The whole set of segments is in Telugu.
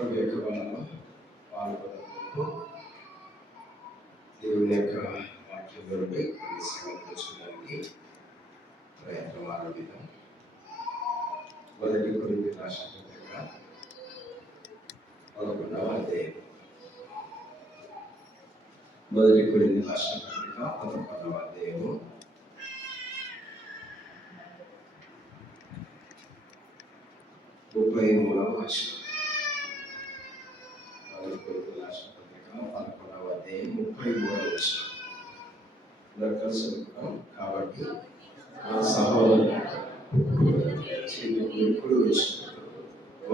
ప్రభు యొక్క వలన పాల్గొనకు దేవుని యొక్క వాక్యంలో నుండి కొన్ని సంగతులు చూడడానికి ప్రయత్నం ఆరంభిద్దాం. మొదటి కొరింథీ రాసిన పత్రిక 11వ అధ్యాయం. మొదటి కొరింథీ రాసిన పత్రిక 11వ అధ్యాయము 33వ వచనం. మొదటి కొరింథీ రాసిన పత్రిక 11వ అధ్యాయం 33వ వచనం. కలిసి అనుకున్నాం. కాబట్టి నా సహోదరులు ఇప్పుడు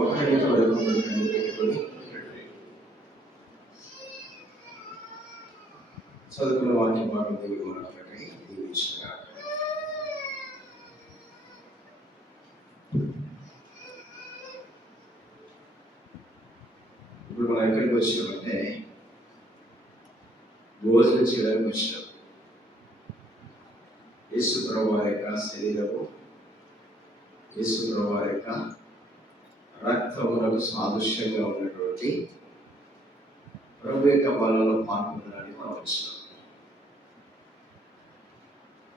ఒకరిని వరకు పెట్టుకొని చదువుకున్న వాక్య భాగం దేవుడు మనకి దీవించగా. ఇప్పుడు మనం ఎక్కడికి వచ్చామంటే భోజనం చేయడానికి వచ్చాం. యేసు ప్రభువు వారి యొక్క శరీరము, యేసు ప్రభువు వారి యొక్క రక్తమునకు సాదృశ్యంగా ఉన్నటువంటి ప్రభు యొక్క బలలో పాల్గొనడానికి మనం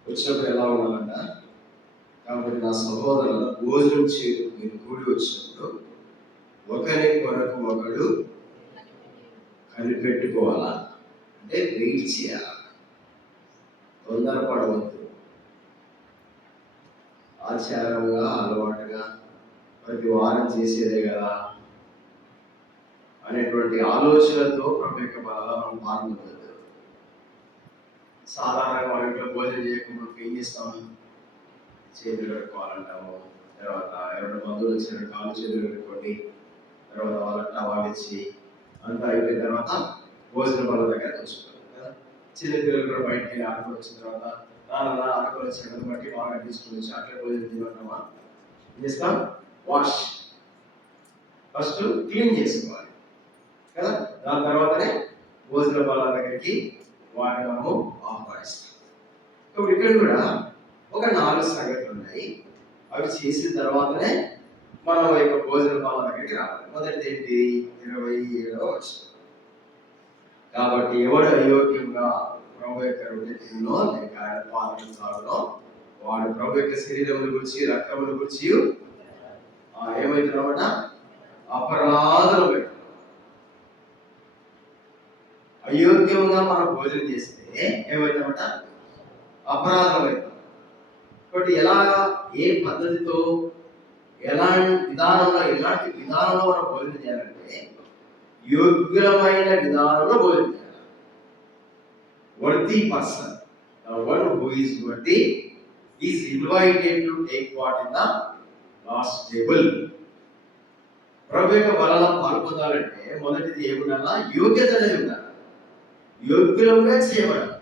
వచ్చినప్పుడు ఎలా ఉండాలంట? కాబట్టి నా సహోదరుల భోజనం చేయడం మీరు కూడి వచ్చినప్పుడు ఒకరి కొరకు ఒకడు కనిపెట్టుకోవాలా, అంటే వెయిట్ చేయాలా, తొందరపడవద్దు. ఆచారంగా అలవాటుగా ప్రతి వారం చేసేదే కదా అనేటువంటి ఆలోచనతో ప్రభు యొక్క బలలో మనం పాల్గొనవద్దు. సాధారణంగా మన ఇంట్లో భోజనం చేయకుండా ఏం చేస్తాము? చేతులు కట్టుకోవాలంటాము. తర్వాత ఎవరైనా బంధువులు వచ్చిన కాళ్ళు చేతులు కట్టుకోండి, తర్వాత వాళ్ళ వాడిచ్చి అంతా అయిపోయిన తర్వాత భోజన బల దగ్గర తెచ్చుకుంటాం కదా. చిన్న పిల్లలు కూడా బయటికి ఆడుకొని వచ్చిన తర్వాత నాన్న ఆడుకొని వచ్చిన బట్టి బాగా తీసుకుని వచ్చి అట్లా భోజనం చేయమంటామా? ఏం చేస్తాం? వాష్ ఫస్ట్ క్లీన్ చేసుకోవాలి కదా. దాని తర్వాతనే భోజన బల దగ్గరికి వాటిని మనము ఆహ్వానిస్తాం. కాబట్టి ఇక్కడ కూడా ఒక 4 సంగతులు ఉన్నాయి. అవి చేసిన తర్వాతనే మనం యొక్క భోజన బల దగ్గరికి రావాలి. మొదటిది ఏంటి? 27వ వచనం. కాబట్టి ఎవడు అయోగ్యంగా ప్రభు యొక్క రొట్టె తిన్నో లేక ఆయన పాలను తాగునో వాడు ప్రభు యొక్క శరీరముల గురించి రక్తముల గురించి ఏమవుతున్నామట? అపరాధులు పెడుతున్నాం. అయోగ్యంగా మనం భోజనం చేస్తే ఏమవుతామట? అపరాధం అవుతాం. కాబట్టి ఏ పద్ధతితో ఎలాంటి విధానంలో మనం భోజనం చేయాలంటే యోగ్యమైన విధానంలో భోజనం చేయాలి. Worthy person, the one who is worthy is invited to take part in the last table. ప్రభు యొక్క బలలో పాల్గొనాలంటే మొదటిది ఏముండాలా? యోగ్యత అనేది ఉండాలి. యోగ్యులుగా చేయబడాలి,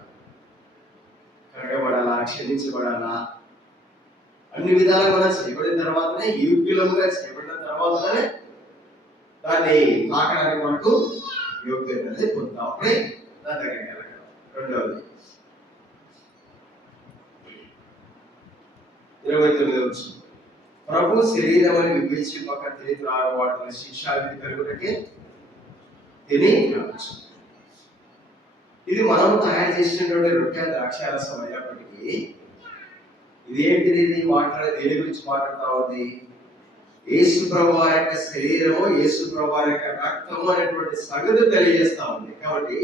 కడగబడాలా, క్షమించబడాలా, అన్ని విధాలుగా కూడా చేయబడిన తర్వాతనే, యోగ్యులుగా చేయబడిన తర్వాతనే దాన్ని తాకడానికి మనకు యోగ్యత అనేది పొందుతాం. అప్పుడే దాని దగ్గరికి వెళ్ళగలం. రెండవది 29వ వచనం. ప్రభు శరీరమని వివేచింపక తిని త్రాగవాడుతున్న శిక్షావిధి కలుగుటకే తిని త్రాగవచ్చు. ఇది మనం తయారు చేసినటువంటి రొట్టె ద్రాక్షారసం అయినప్పటికీ ఇదేంటిది? ఇది దేని గురించి మాట్లాడుతూ ఉంది? యేసు ప్రభువు యొక్క శరీరము, యేసు ప్రభువు యొక్క రక్తము అనేటువంటి సంగతి తెలియజేస్తా ఉంది. కాబట్టి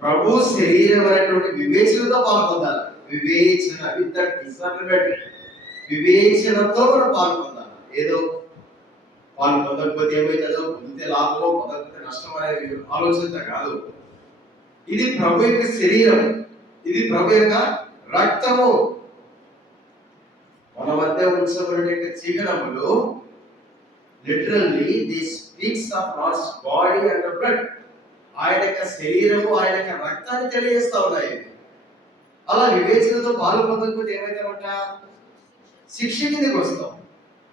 ప్రభు శరీరం అనేటువంటి వివేచనతో పాల్గొందాలి. వివేచన విత్ డిసర్న్మెంట్, వివేచనతో మనం పాల్గొందాలి. ఏదో వాళ్ళు పొందకపోతే ఏమవుతుందో, పొందితే లాభమో పొందకపోతే నష్టం అనేది ఆలోచన కాదు. ఇది ప్రభు యొక్క శరీరం, ఇది ప్రభు యొక్క రక్తము. మన మధ్య ఉంచబడే చీకటములు literally this speaks of God's body and blood. ఆయన యొక్క శరీరము, ఆయన యొక్క రక్తాన్ని తెలియజేస్తా ఉన్నాయి. అలా వివేచనతో పాల్పొందకపోతే ఏమైతామంట? శిక్ష కిందకి వస్తాం.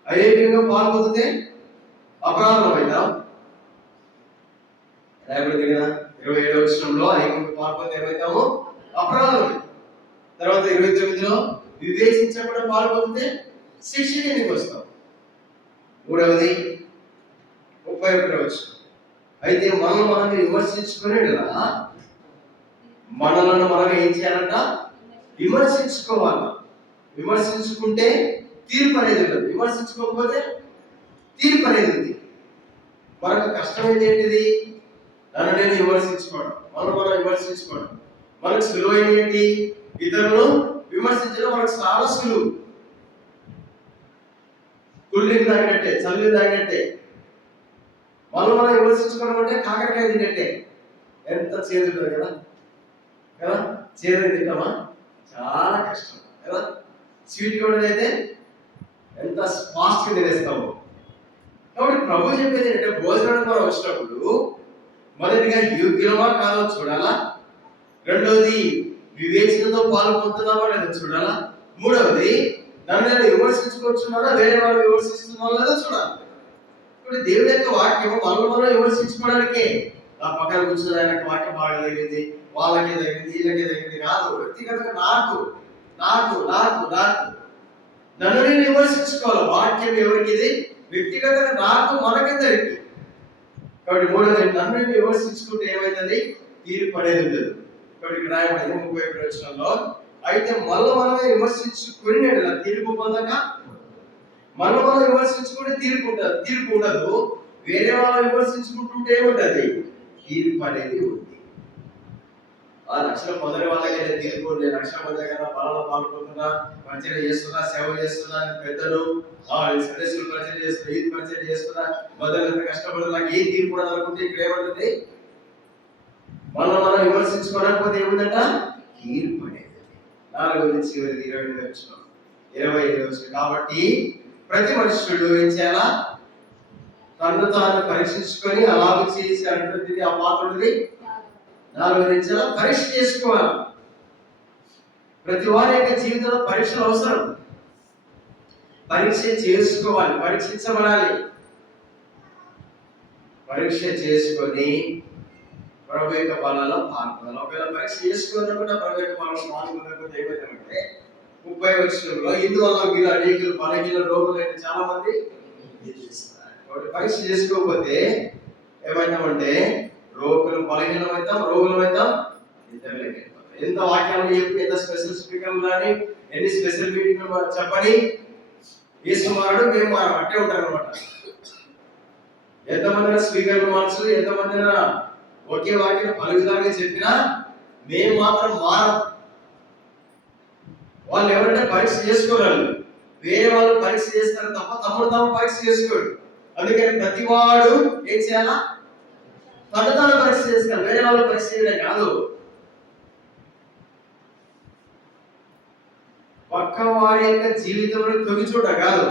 అయోగ్యంగా పాల్పొందితే అపరాధం అవుతాం. 27వ వచనంలో అయోగ్యంగా పాల్పొందితే ఏమైతాము? అపరాధం. తర్వాత 29లో వివేచించకుండా పాల్పొందితే శిక్ష కిందకి వస్తాం. మూడవది 31 వచనం. అయితే మనం విమర్శించుకునేలా మనలను మనం ఏం చేయాలంట? విమర్శించుకోవాలి. విమర్శించుకుంటే తీర్పు అనేది ఉండదు, విమర్శించుకోకపోతే తీర్పు అనేది ఉంది. మనకు కష్టమైంది ఏంటిది? నన్ను నేను విమర్శించుకోవడం, మనం విమర్శించుకోవడం. మనకు సులువైన ఏంటి? ఇతరులను విమర్శించడం మనకు చాలా సులువు. కుళ్ళిని తాగినట్టే, చల్లిని తాగినట్టే. మనం విమర్శించుకోవడం అంటే కాకరకాయ తిన్నట్టే. ఎంత చేదుంటుంది కదా కదా చేదు తింటామా? చాలా కష్టం కదా. స్వీట్ కూడా అయితే ఎంత ఫాస్ట్గా తినేస్తాము. కాబట్టి ప్రభు చెప్పేది ఏంటంటే, భోజనం మనం వచ్చినప్పుడు మొదటిగా యోగ్యమా కాదో చూడాలా, రెండవది వివేచనతో పాల్గొంటున్నామా లేదో చూడాలా, మూడవది నన్ను నేను విమర్శించుకోవచ్చున్నారా, వేరే వాళ్ళు విమర్శిస్తున్నారో లేదో చూడాలి. ఇప్పుడు దేవుడి యొక్క వాక్యం మనం విమర్శించుకోవడానికే. నా పక్కన కూర్చున్న ఆయనకు వాక్యం బాగా తగ్గింది, వాళ్ళకే తగ్గింది, వీళ్ళకే తగ్గింది కాదు. వ్యక్తిగతంగా నాకు నాకు నాకు నాకు నన్ను నేను విమర్శించుకోవాలి. వాక్యం ఎవరికి? ఇది వ్యక్తిగతంగా నాకు, మనకిద్దరికి. కాబట్టి మూడోది, నన్ను విమర్శించుకుంటే ఏమైతుంది? తీర్పు అనేది ఉండదు. కాబట్టి ఇక్కడ రాయబడింది 31 వచనంలో, అయితే మనమే విమర్శించుకుని తీర్పు పొందక, మనం విమర్శించుకుంటే తీర్పు ఉండదు. వేరే వాళ్ళు విమర్శించుకుంటుంటే ఏముంటది? తీర్పు అనేది ఉంది. ఆ రక్షణ పొందని వాళ్ళకైతే తీర్పు ఉంది. రక్షణ పొందే కదా బలంలో పాల్గొంటున్నా, పరిచయం చేస్తున్నా, సేవ చేస్తున్నా, పెద్దలు సదస్సులు పరిచయం చేస్తున్నా, ఈద్ పరిచయం చేస్తున్నా, మొదలంత కష్టపడుతున్నా, నాకు ఏం తీర్పు ఉండదు అనుకుంటే ఇక్కడ ఏమంటుంది? మనం విమర్శించుకోకపోతే ఏముందంట? తీర్పు అనేది. 4-25 వచ్చిన. కాబట్టి ప్రతి మనుషుడు ఏం చేయాలా? తను తాను పరీక్షించుకొని అలాగే చేసి అంటే ఆ పాత్రది 4 పరీక్ష చేసుకోవాలి. ప్రతి వారి యొక్క జీవితంలో పరీక్షలు అవసరం. పరీక్ష చేసుకోవాలి, పరీక్షించబడాలి. పరీక్ష చేసుకొని ప్రభు యొక్క బలలో పాల్గొనాలి. ఒకవేళ పరీక్ష చేసుకోకుండా ప్రభు యొక్క బలలో పాల్గొనకపోతే ఏమైందంటే 30 వచనంలో ఇందువల్ల వీళ్ళు అనేకులు బలహీన రోగులు చాలా మంది పరీక్ష చేసుకోకపోతే ఏమైతామంటే రోగులు బలహీనమవుతాం, రోగులమవుతాం, ఇద్దరులకి. ఎంత వాక్యాలు చెప్పి, ఎంత స్పెషల్ స్పీకర్లు కానీ, ఎన్ని స్పెషల్ మీటింగ్ చెప్పని యేసు మారడు, మేము మారం అట్టే ఉంటారు అనమాట. ఎంతమంది స్పీకర్లు మార్చు, ఎంతమంది ఒకే వాక్యం పలు విధాలుగా చెప్పినా మేము మాత్రం మారం. వాళ్ళు ఎవరంటే పరీక్ష చేసుకోగలరు, వేరే వాళ్ళు పరీక్ష చేస్తారు తప్ప తాము పరీక్ష చేసుకోరు. అందుకని ప్రతి వాడు ఏం చేయాలా? తను పరీక్ష చేసుకోవాలి, వేరే వాళ్ళు పరీక్ష చేయడం కాదు. పక్క వారి యొక్క జీవితంలో తొగి చూడడం కాదు,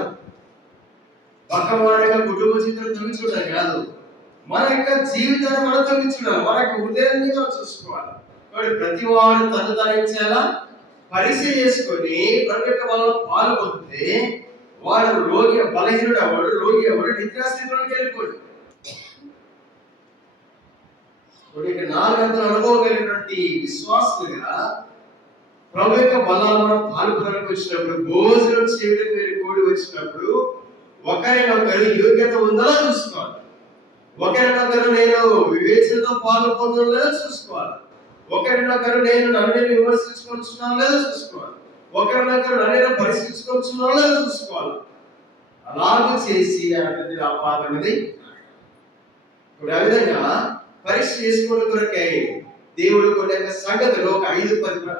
పక్క వారి యొక్క కుటుంబ జీవితంలో తొగి చూడడం కాదు, మన యొక్క జీవితాన్ని మనం తొగి చూడాలి, మన యొక్క హృదయాన్ని మనం చూసుకోవాలి. కాబట్టి ప్రతి వాడు తను ఏం చేయాలా? పరీక్ష చేసుకొని ప్రభు యొక్క వల్ల పాల్గొంటే వాడు రోగి బలహీనుడు అవ్వడు, రోగి అవ్వడు, నిద్రాస్థితిలోకి వెళ్ళిపోడు. ఇక 4 అనుభవం కలిగినటువంటి విశ్వాసులుగా ప్రభు యొక్క బలాలను పాల్గొనడానికి వచ్చినప్పుడు, భోజనం చేయడం మీరు కూడి వచ్చినప్పుడు ఒకరినొకరు యోగ్యత ఉందో చూసుకోవాలి. ఒకరినొకరు నేను వివేచనతో పాల్గొనడం లేదో చూసుకోవాలి. ఒకరినొకరు నన్ను విమర్శించుకుంటున్నాను లేదో చూసుకోవాలి. ఒకరినొకరు నన్ను పరిశీలించుకుంటున్నాను లేదో చూసుకోవాలి. అలాగే చేసి ఆ పాత్రది. ఇప్పుడు ఆ విధంగా పరీక్ష చేసుకోవడం కొరకై దేవుడు కొన్ని యొక్క సంగతులు ఒక 7 ప్రశ్నలు,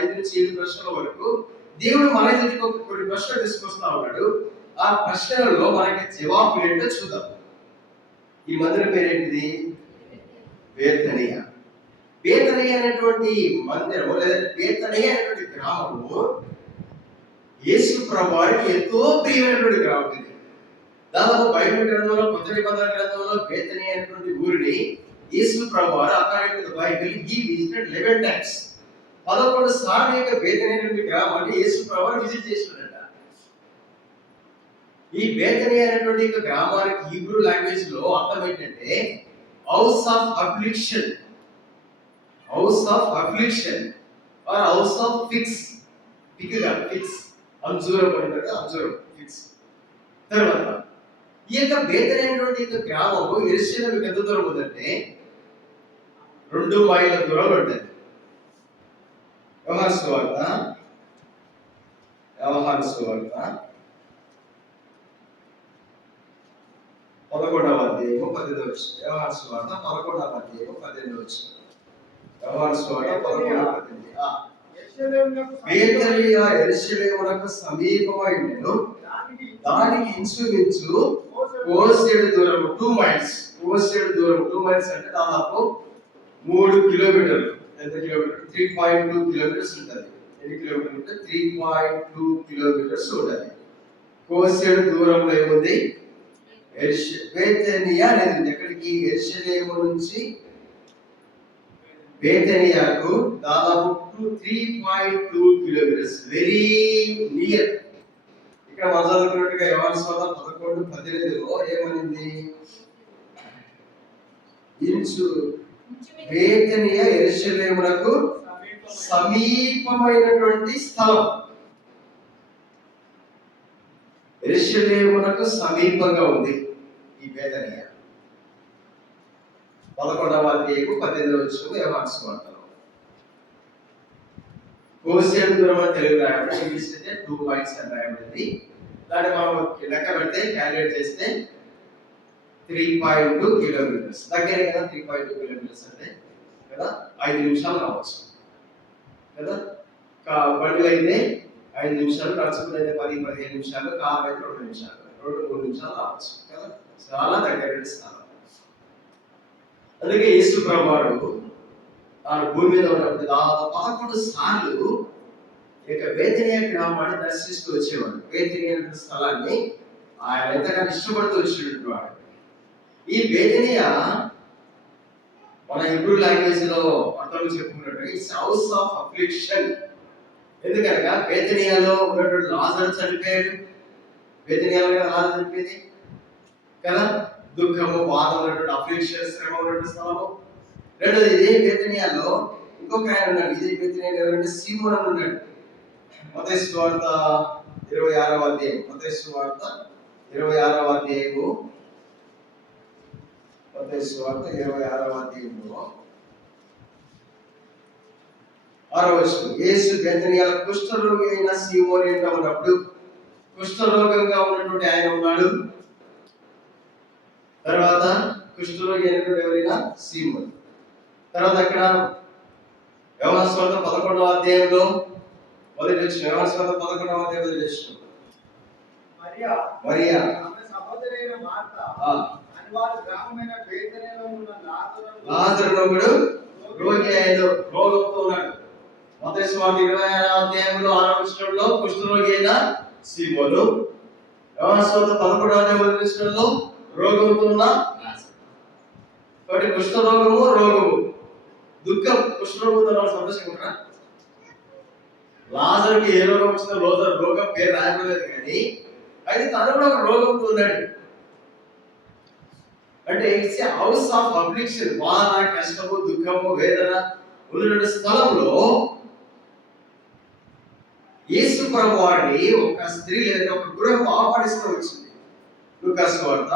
5 నుంచి 7 ప్రశ్నల వరకు దేవుడు మన ఎదుటికి కొన్ని ప్రశ్నలు తీసుకొస్తా ఉన్నాడు. ఆ ప్రశ్నలలో మనకి జవాబు ఏంటో చూద్దాం. ఈ మందిరం పేరేంటిది? బేతనియ. బేతనియ అనేటువంటి మందిరము లేదా బేతనియ అనేటువంటి గ్రామము యేసు ప్రభువుకి ఎంతో ప్రియమైనటువంటి గ్రామం. ఇది దాదాపు బైబిల్ గ్రంథంలో, కొత్త నిబంధన గ్రంథంలో బేతనియ అనేటువంటి ఊరిని యేసు ప్రభువారు according to the Bible he visited 11 times. 11 సార్లు యొక్క బేతనియ అనేటువంటి గ్రామాన్ని యేసు ప్రభువారు విజిట్ చేసినాడట. ఈ బేతనియ అనేటువంటి గ్రామానికి హీబ్రూ లాంగ్వేజ్ లో అర్థం ఏంటంటే house of affliction, house of affliction or house of figs. Figs అంజూరం అంటారు, అంజూరం ఫిక్స్. తర్వాత ఈ యొక్క బేతేనియా అనేటువంటి గ్రామము యెరూషలేముకి ఎంత దూరం ఉందంటే 2 మైళ్ళ దూరంలో ఉంటుంది. యోహాను సువార్త 11వ అధ్యాయము 18వ వచనం. యోహాను సువార్త 11వ అధ్యాయము 18వ వచనం. యోహాను సువార్త 11:18. బేతేనియా యెరూషలేమునకు సమీపమై ఉండెను. దానికి ఇంచుమించు కోసేడు దూరం 2 మైల్స్. కోసేడు దూరం 2 మైల్స్ అంటే దాదాపు 3 కిలోమీటర్లు. ఎంత కిలోమీటర్? 3.2 కిలోమీటర్స్ ఉంటుంది. ఎన్ని కిలోమీటర్లు అంటే 3.2 కిలోమీటర్స్ ఉంటుంది. కోసేడు దూరంలో ఏముంది? బేతేనియా అనేది ఎక్కడికి? యెరూషలేము నుంచి బేతేనియాకు దాదాపు 3.2 కిలోమీటర్స్. Very near. ఇక్కడ మనం చదువుకున్నట్టుగా యోహాను సువార్త 11:18లో ఏమనింది? ఇంచు బేతేనియా యెరూషలేమునకు సమీపమైనటువంటి స్థలం. యెరూషలేమునకు సమీపంగా ఉంది ఈ బేతేనియా. 11వ అధ్యాయము 18వ వచనం యోహాను సువార్తలో. కోసేడు దూరం అని తెలుగు రాయబడి, ఇంగ్లీష్ అయితే 2 మైల్స్ అని రాయబడింది. దాన్ని మనం లెక్క పెడితే క్యాలిక్యులేట్ చేస్తే 3.2 కిలోమీటర్స్. దగ్గరే కదా 3.2 కిలోమీటర్స్ అంటే కదా 5 నిమిషాలు రావచ్చు కదా. బండ్లు అయితే 5 నిమిషాలు, నడుచుకుని అయితే 10-15 నిమిషాలు, కారు అయితే 2 నిమిషాలు, 2-3 నిమిషాలు రావచ్చు కదా. చాలా దగ్గర స్థలం. అందుకే యేసు ప్రభువారు ఆ భూమి మీద ఉన్నప్పుడు దాదాపు 11 సార్లు ఇక బేతేనియా గ్రామాన్ని దర్శిస్తూ వచ్చేవాడు. బేతేనియా స్థలాన్ని ఆయన ఎంతగానో ఇష్టపడుతూ వచ్చినటువంటి వాడు. ఈ బేతేనియా మన హిబ్రూ లాంగ్వేజ్ లో అర్థం చెప్పుకున్నట్టు ఇట్స్ హౌస్ ఆఫ్ అఫ్లిక్షన్. ఎందుకనగా బేతేనియాలో ఉన్నటువంటి లాజరు చనిపోయాడు. బేతేనియాలో లాజరు చనిపోయింది కదా. దుఃఖము, బాధ ఉన్నటువంటి, అఫ్లిక్షన్, శ్రమ ఉన్నటువంటి స్థలము. రెండోది ఇదే బేతేనియాలో ఇంకొక ఆయన ఉన్నాడు. ఇదే బేతేనియాలో ఎవరంటే సీమోను అని ఉన్నాడు. మత్తయి సువార్త 26వ అధ్యాయం. మత్తయి సువార్త 26వ అధ్యాయము. మత్తయి సువార్త 26వ అధ్యాయంలో 6వ వచనం. యేసు బేతేనియాలో కుష్ఠరోగి అయిన సీమోను ఇంట ఉన్నప్పుడు, కుష్ఠరోగంగా ఉన్నటువంటి ఆయన ఉన్నాడు. తర్వాత కుష్ఠరోగి అయినటువంటి ఎవరైనా సీమోను. తర్వాత అక్కడ యోహాను సువార్త 11వ అధ్యాయంలో మొదటి వచనం. యోహాను సువార్త 11వ అధ్యాయం మొదటి వచనం. మరియా ఆమె సహోదరైన మార్త అనివారు గ్రామమైన బేతేనియాలో ఉన్న లాజరు రోగి అయిన రోగంతో ఉన్నాడు. మత్తయి సువార్త 26వ అధ్యాయంలో 6వ వచనంలో కుష్ఠరోగి అయిన సీమోను. యోహాను సువార్త 11వ అధ్యాయం మొదటి వచనంలో రోగంతో ఉన్న లాజరు. కాబట్టి కుష్ఠరోగము, రోగము, దుఃఖం. కుష్ఠరోగంతో సంతోషంగా ఉంటారా? లాజరుకి ఏ రోగం వచ్చిందో రోగం పేరు రాయబడలేదు, కానీ అయితే తను కూడా ఒక రోగంతో ఉన్నాడు. అంటే it's a house of affliction. బాధ, కష్టము, దుఃఖము, వేదన ఉన్నటువంటి స్థలంలో యేసు ప్రభువారిని ఒక స్త్రీ లేదా ఒక గృహం ఆహ్వానిస్తూ వచ్చింది. లూకా సువార్త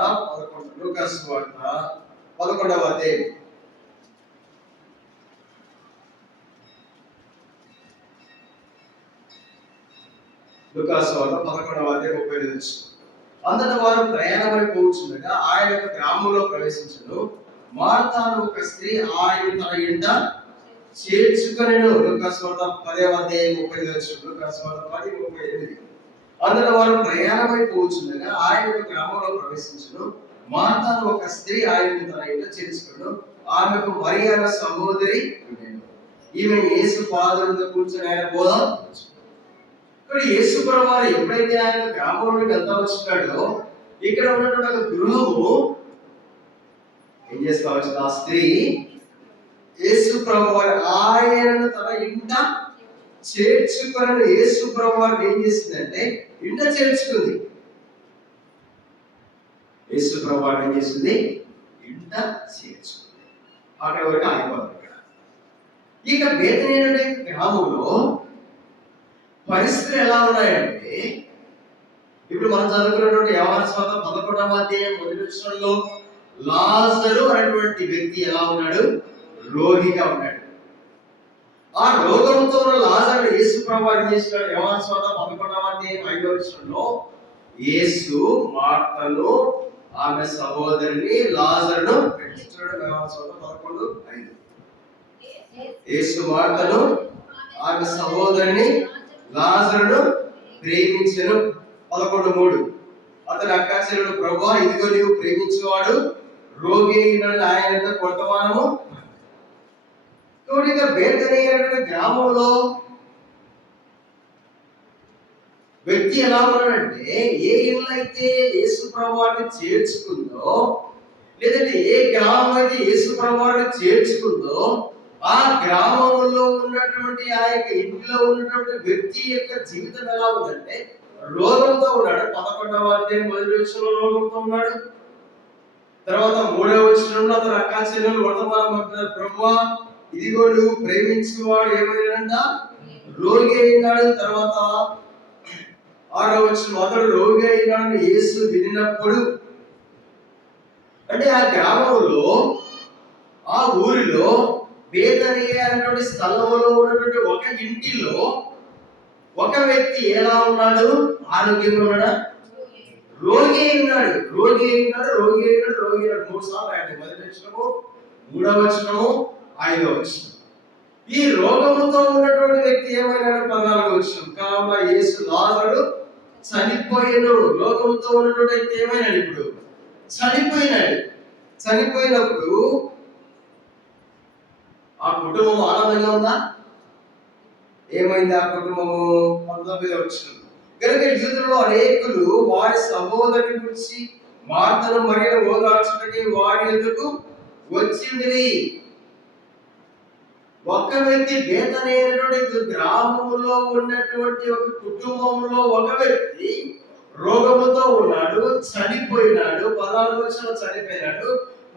11వ అధ్యాయం. లూకా సువార్త 11వ అధ్యాయం 35 వచనం. అంతటా వారు ప్రయాణమై పోవచ్చుండగా ఆయన యొక్క గ్రామంలో ప్రవేశించను. మార్తాను ఒక స్త్రీ ఆయన తన ఇంట చేర్చుకొనెను. లూకా సువార్త 10వ అధ్యాయం 35 వచనం. లూకా సువార్త 10:38. అంతటా వారు ప్రయాణమై పోవచ్చుండగా ఆయన యొక్క గ్రామంలో ప్రవేశించను. మార్తాను ఒక స్త్రీ ఆయన తన ఇంట చేర్చుకొనెను. ఆమెకు మరియ అనే సహోదరి ఉండెను. ఈమె యేసు పాదముల కూర్చొని ఆయన బోధ. ఇక్కడ యేసు ప్రభువారు ఎప్పుడైతే ఆయన గ్రామంలోకి వెళ్తా వచ్చినాడో, ఇక్కడ ఉన్నటువంటి ఒక గృహము ఏం చేస్తా వచ్చింది? ఆ స్త్రీ యేసు ప్రభువారు ఆయనను తన ఇంట చేర్చుకొని యేసు ప్రభువారు ఏం చేసిందంటే ఇంట చేర్చుకుంది. యేసు ప్రభువారు ఏం చేసింది? ఇంట చేర్చుకుంది. అక్కడ వరకు ఆగిపోతుంది. ఇక బేతేనియా అనే గ్రామంలో పరిస్థితులు ఎలా ఉన్నాయంటే, ఇప్పుడు మనం చదువుకున్నటువంటి యోహాను సువార్త 11వ అధ్యాయం మొదటి వచనంలో లాజరు అనేటువంటి వ్యక్తి ఎలా ఉన్నాడు? రోగిగా ఉన్నాడు. ఆ రోగంతో ఉన్న లాజరు యేసు ప్రభువు ఏం చేస్తున్నాడు? యోహాను సువార్త 11వ అధ్యాయం 5వ వచనంలో యేసు మార్తను ఆమె సహోదరుని లాజరును ప్రేమిస్తున్నాడు. యోహాను సువార్త 11:5. యేసు మార్తను ఆమె సహోదరుని లాజరును ప్రేమించెను. 11:3 అతని అక్కాచెల్లెలు ప్రభువా ఇదిగో నీవు ప్రేమించేవాడు రోగి అయిన ఆయన కొత్తవానము. కాబట్టి బేతనియ అనే గ్రామంలో వ్యక్తి ఎలా ఉన్నాడంటే, ఏ ఇల్లు అయితే యేసు ప్రభువాన్ని చేర్చుకుందో, లేదంటే ఏ గ్రామం అయితే యేసు ప్రభువాన్ని చేర్చుకుందో, ఆ గ్రామంలో ఉన్నటువంటి ఆ యొక్క ఇంటిలో ఉన్నటువంటి వ్యక్తి యొక్క జీవితం ఎలా ఉందంటే రోగంతో ఉన్నాడు. 11వ అధ్యాయం మొదటి వచనంలో రోగంతో ఉన్నాడు. తర్వాత 3వ వచనంలో అతను అక్కాచెల్లెలు వర్తమానం పంపుతారు, ప్రభువా ఇదిగో నువ్వు ప్రేమించేవాడు ఏమైనాడంట? రోగి అయినాడు. తర్వాత 6వ వచనం అతడు రోగి అయినాడని యేసు వినినప్పుడు, అంటే ఆ గ్రామంలో ఆ ఊరిలో బేతనియ అనేటువంటి స్థలంలో ఉన్నటువంటి ఒక ఇంటిలో ఒక వ్యక్తి ఎలా ఉన్నాడు? ఆరోగ్యంగా ఉన్నాడా? రోగి అయినాడు. రోగి అయినాడు, రోగి అయినాడు, రోగి అయినాడు 3 సార్లు ఆయన మొదటి వచనము, 3వ వచనము, 5వ వచనం. ఈ రోగముతో ఉన్నటువంటి వ్యక్తి ఏమైనాడు? 14వ వచనం కావున యేసు లాజరు చనిపోయాను. రోగముతో ఉన్నటువంటి వ్యక్తి ఏమైనాడు? ఇప్పుడు చనిపోయినాడు. చనిపోయినప్పుడు ఆ కుటుంబం ఆనందంగా ఉందా? ఏమైంది ఆ కుటుంబము? 19వ వచనం కనుక యూదులలో అనేకులు వారి సహోదరుని గురించి మార్తను మరియను ఓదార్చుటకి వారి ఎదుటకు వచ్చింది. ఒక వ్యక్తి బేతనేటువంటి గ్రామంలో ఉన్నటువంటి ఒక కుటుంబంలో ఒక వ్యక్తి రోగముతో ఉన్నాడు, చనిపోయినాడు. 14వ వచనంలో చనిపోయినాడు.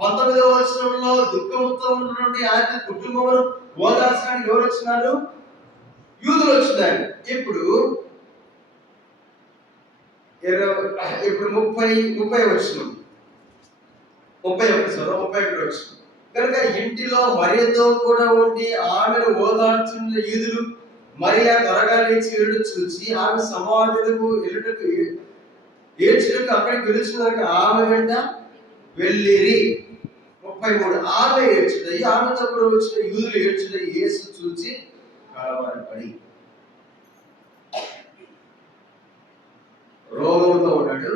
19వ వచనంలో దుఃఖంతో ఉన్నటువంటి ఆ కుటుంబం ఓదార్చడానికి ఎవరు వచ్చినారు? యూదులు వచ్చినారు. ఇప్పుడు 30 వచనం, 31 వచనం కనుక ఇంటిలో మరియతో కూడా ఉండి ఆమెను ఓదార్చున్న యూదులు మరియా త్వరగా లేచి వెళ్ళుట చూసి ఆమె సమాధులకు ఏడ్చుటకు అక్కడికి పిలుచుకున్నాక ఆమె వెంట వెళ్ళిరి. 33 ఆమె ఏడ్చుటయి ఆమెతో కూడా వచ్చిన యూదులు ఏడ్చుటయి యేసు చూసి కలవరపడి. రోగంతో ఉన్నాడు,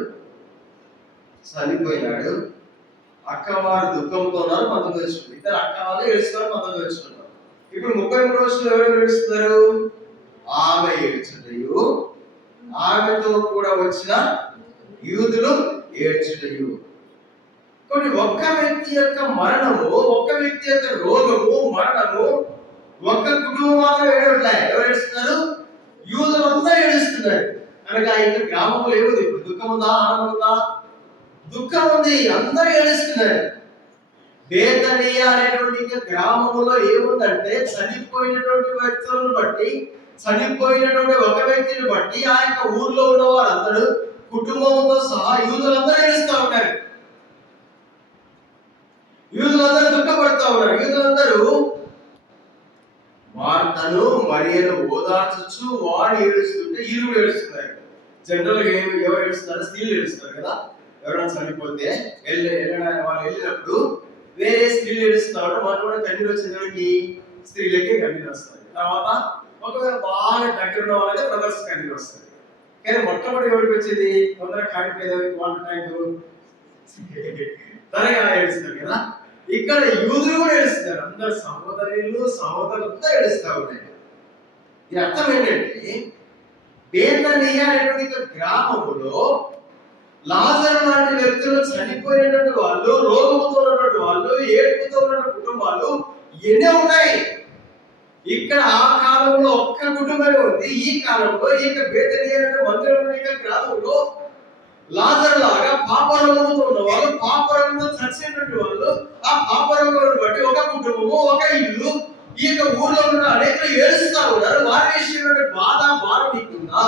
చనిపోయినాడు. అక్కవారు దుఃఖంతో ఉన్నారు. 19వ వచనం ఇద్దరు అక్క వాళ్ళు ఏడుస్తున్నారు. 19వ వచనం ఇప్పుడు 33వ వచనం ఎవరు ఏడుస్తున్నారు? ఆమె ఏడ్చుటయు ఆమెతో కూడా వచ్చిన యూదులు ఏడ్చుటయు. కొన్ని ఒక్క వ్యక్తి యొక్క మరణము, ఒక్క వ్యక్తి యొక్క రోగము, మరణము ఒక్క కుటుంబం మాత్రం ఏడవట్లే. ఎవరు ఏడుస్తున్నారు? యూదులంతా ఏడుస్తున్నారు. అనగా ఇంకా గ్రామంలో ఏముంది? ఇప్పుడు దుఃఖం ఉందా? ఆనందం ఉందా? దుఃఖం ఉంది. అందరూ ఏడుస్తున్నారు. బేతనియ అనేటువంటి గ్రామంలో ఏముందంటే చనిపోయినటువంటి వ్యక్తులను బట్టి, చనిపోయినటువంటి ఒక వ్యక్తిని బట్టి ఆ యొక్క ఊర్లో ఉన్న వారందరూ కుటుంబంతో సహా యూదులందరూ ఏడుస్తూ ఉన్నారు. యూదులందరూ దుఃఖపడుతూ ఉన్నారు. యూదులందరూ మార్తను మరియను ఓదార్చు వారు ఏడుస్తుంటే వీళ్ళు కూడా ఏడుస్తున్నారు. జనరల్ గా ఎవరు ఏడుస్తారు? స్త్రీలు ఏడుస్తారు కదా. ఎవరైనా చనిపోతే వాళ్ళు వెళ్ళినప్పుడు వేరే స్త్రీలు ఏడుస్తున్నారు. వాళ్ళు కూడా కన్నీరు వచ్చేసరికి స్త్రీలకే కన్నీరు వస్తుంది. తర్వాత ఒకవేళ బాగా దగ్గర ఉన్న వాళ్ళైతే బ్రదర్స్ కన్నీరు వస్తుంది. కానీ మొట్టమొదటి ఎవరికి వచ్చేది? తొందరగా కానిపోయేది వన్ టైం త్వరగా ఏడుస్తారు కదా. ఇక్కడ యూదులు కూడా ఏడుస్తారు. అందరు సహోదరులంతా ఏడుస్తూ ఉన్నాయి. ఇది అర్థం ఏంటంటే బేతనియ అనేటువంటి గ్రామంలో లాజరు లాంటి వ్యక్తులు చనిపోయినటువంటి వాళ్ళు, రోగంతో ఉన్నటువంటి వాళ్ళు, ఏడుపుతో ఉన్న కుటుంబాలు ఎన్నో ఉన్నాయి. ఇక్కడ ఆ కాలంలో ఒక్క కుటుంబమే ఉంది. ఈ కాలంలో ఈ బేతనియ మందిరం గ్రామంలో లాజరు లాగా పాపరోగంతో ఉన్న వాళ్ళు, పాపరోగంతో చచ్చినటువంటి వాళ్ళు, ఆ పాపరోగం బట్టి ఒక కుటుంబము, ఒక ఇల్లు, ఈ ఊర్లో ఉన్న అనేకలు ఏడుస్తూ ఉన్నారు. వారి విషయంలో బాధ నీకుందా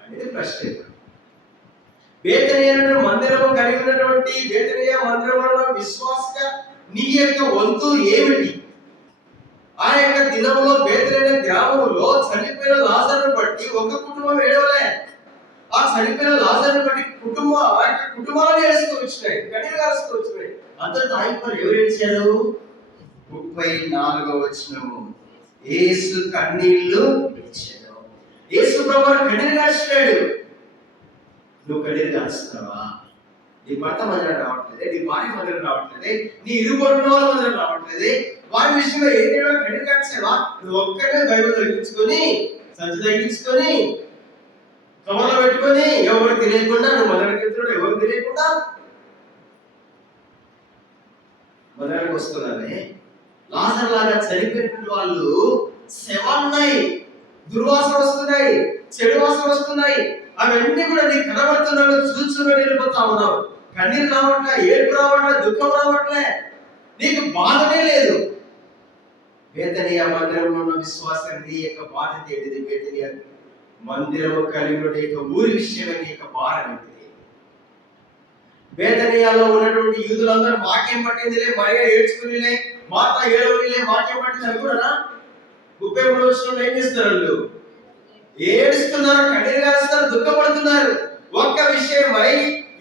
అనేది కష్టం అయిపోయింది. బేతనియ మందిరము కలిగి ఉన్నటువంటి బేతనియ మందిరంలో విశ్వాసగా నీ యొక్క వంతు ఏమిటి? ఆ యొక్క దినంలో బేతనియ గ్రామంలో చనిపోయిన లాజరును బట్టి ఒక కుటుంబం ఏడవలే. ఆ చనిపోయిన లాజరును బట్టి ఆ యొక్క కుటుంబాలను ఏడుస్తూ వచ్చినాయి, కన్నీరు కారుస్తూ వచ్చినాయి. అందరూ తాగిపోయి ఎవరు ఏడ్చారు? 34వ వచనము, యేసు కన్నీళ్లు ఇచ్చాడు. యేసు ప్రభువు కన్నీరు కాల్చాడు. నువ్వు కన్నీరు కాల్చుతున్నావా? నీ భర్త మధ్యలో రావట్లేదే, నీ భార్య మధ్యలో రావట్లేదే, నీ ఇరుగొట్టిన వాళ్ళ మధ్యలో రావట్లేదే, వారి విషయంలో ఏదైనా కన్నీరు కాల్చావా? నువ్వు ఒక్కడే బైబిల్ తగ్గించుకొని సంచి తగ్గించుకొని కవర్లో పెట్టుకొని ఎవరు తెలియకుండా నువ్వు మొదలకి వెళ్తున్నాడు, ఎవరు తెలియకుండా మొదలకి వస్తున్నానే. లాజరు లాగా చనిపోయినటువంటి వాళ్ళు శవాలున్నాయి, దుర్వాసన వస్తున్నాయి, చెడు వాసన వస్తున్నాయి. అవన్నీ కూడా నీకు కనబడుతున్నాడు, చూచుగా వెళ్ళిపోతా ఉన్నావు. కన్నీరు రావట్లే, ఏడుపు రావట్లే, దుఃఖం రావట్లే, నీకు బాధనే లేదు. బేతనియ మందిరంలో ఉన్న విశ్వాసం నీ యొక్క బాధ్యత ఏంటిది? బేతనియ మందిరము కలిగిన యొక్క ఊరి విషయమే నీ యొక్క భారం ఏంటిది? బేతనియాలో ఉన్నటువంటి యూదులందరూ వాక్యం పట్టిందిలే, మరియ ఏడ్చుకునిలే, మాత ఏడవనిలే, వాక్యం పట్టింది అనుకున్నారా? 33వ వచనంలో ఏం చేస్తారు? వాళ్ళు ఏడుస్తున్నారు, కన్నీరు కారుస్తారు, దుఃఖపడుతున్నారు. ఒక్క విషయమై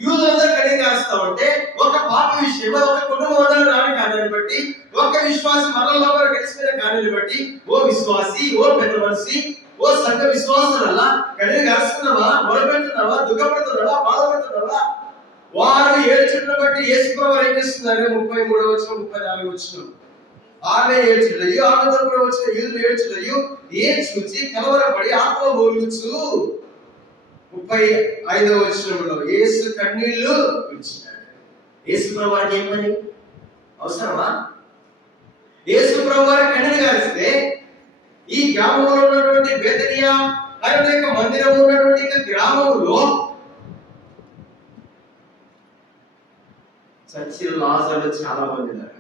యూదులందరూ కన్నీరు కారుస్తా ఉంటే, ఒక పాప విషయమై ఒక కుటుంబం అందరూ రాని కార్యాన్ని బట్టి, ఒక విశ్వాసి మనలో గడిచిపోయిన కార్యాన్ని బట్టి, ఓ విశ్వాసి, ఓ పెద్ద మనిషి, ఓ సంఘ విశ్వాసులల్లా కన్నీరు కారుస్తున్నావా? మొరపెడుతున్నావా? దుఃఖపడుతున్నావా? బాధపడుతున్నావా? వారు ఏడ్చుటను బట్టి యేసు ప్రభువు ఏం చేస్తున్నారు? 33వ వచనం, 34వ వచనం, ఆమె ఏడ్చుటయు ఆమెతో కూడా వచ్చిన యూదులు ఏడ్చుటయు చూచి కలవరపడి ఆత్మలో మూలుగుచు. 35వ వచనంలో యేసు కన్నీళ్లు విడిచినాడు. యేసు ప్రభువుకి ఏం పని అవసరమా? యేసు ప్రభువు కన్నీరు కారిస్తే ఈ గ్రామంలో ఉన్నటువంటి బేతనియ ఆయన యొక్క మందిరం ఉన్నటువంటి గ్రామంలో చచ్చిన లాజరు చాలా మంది ఉన్నారు.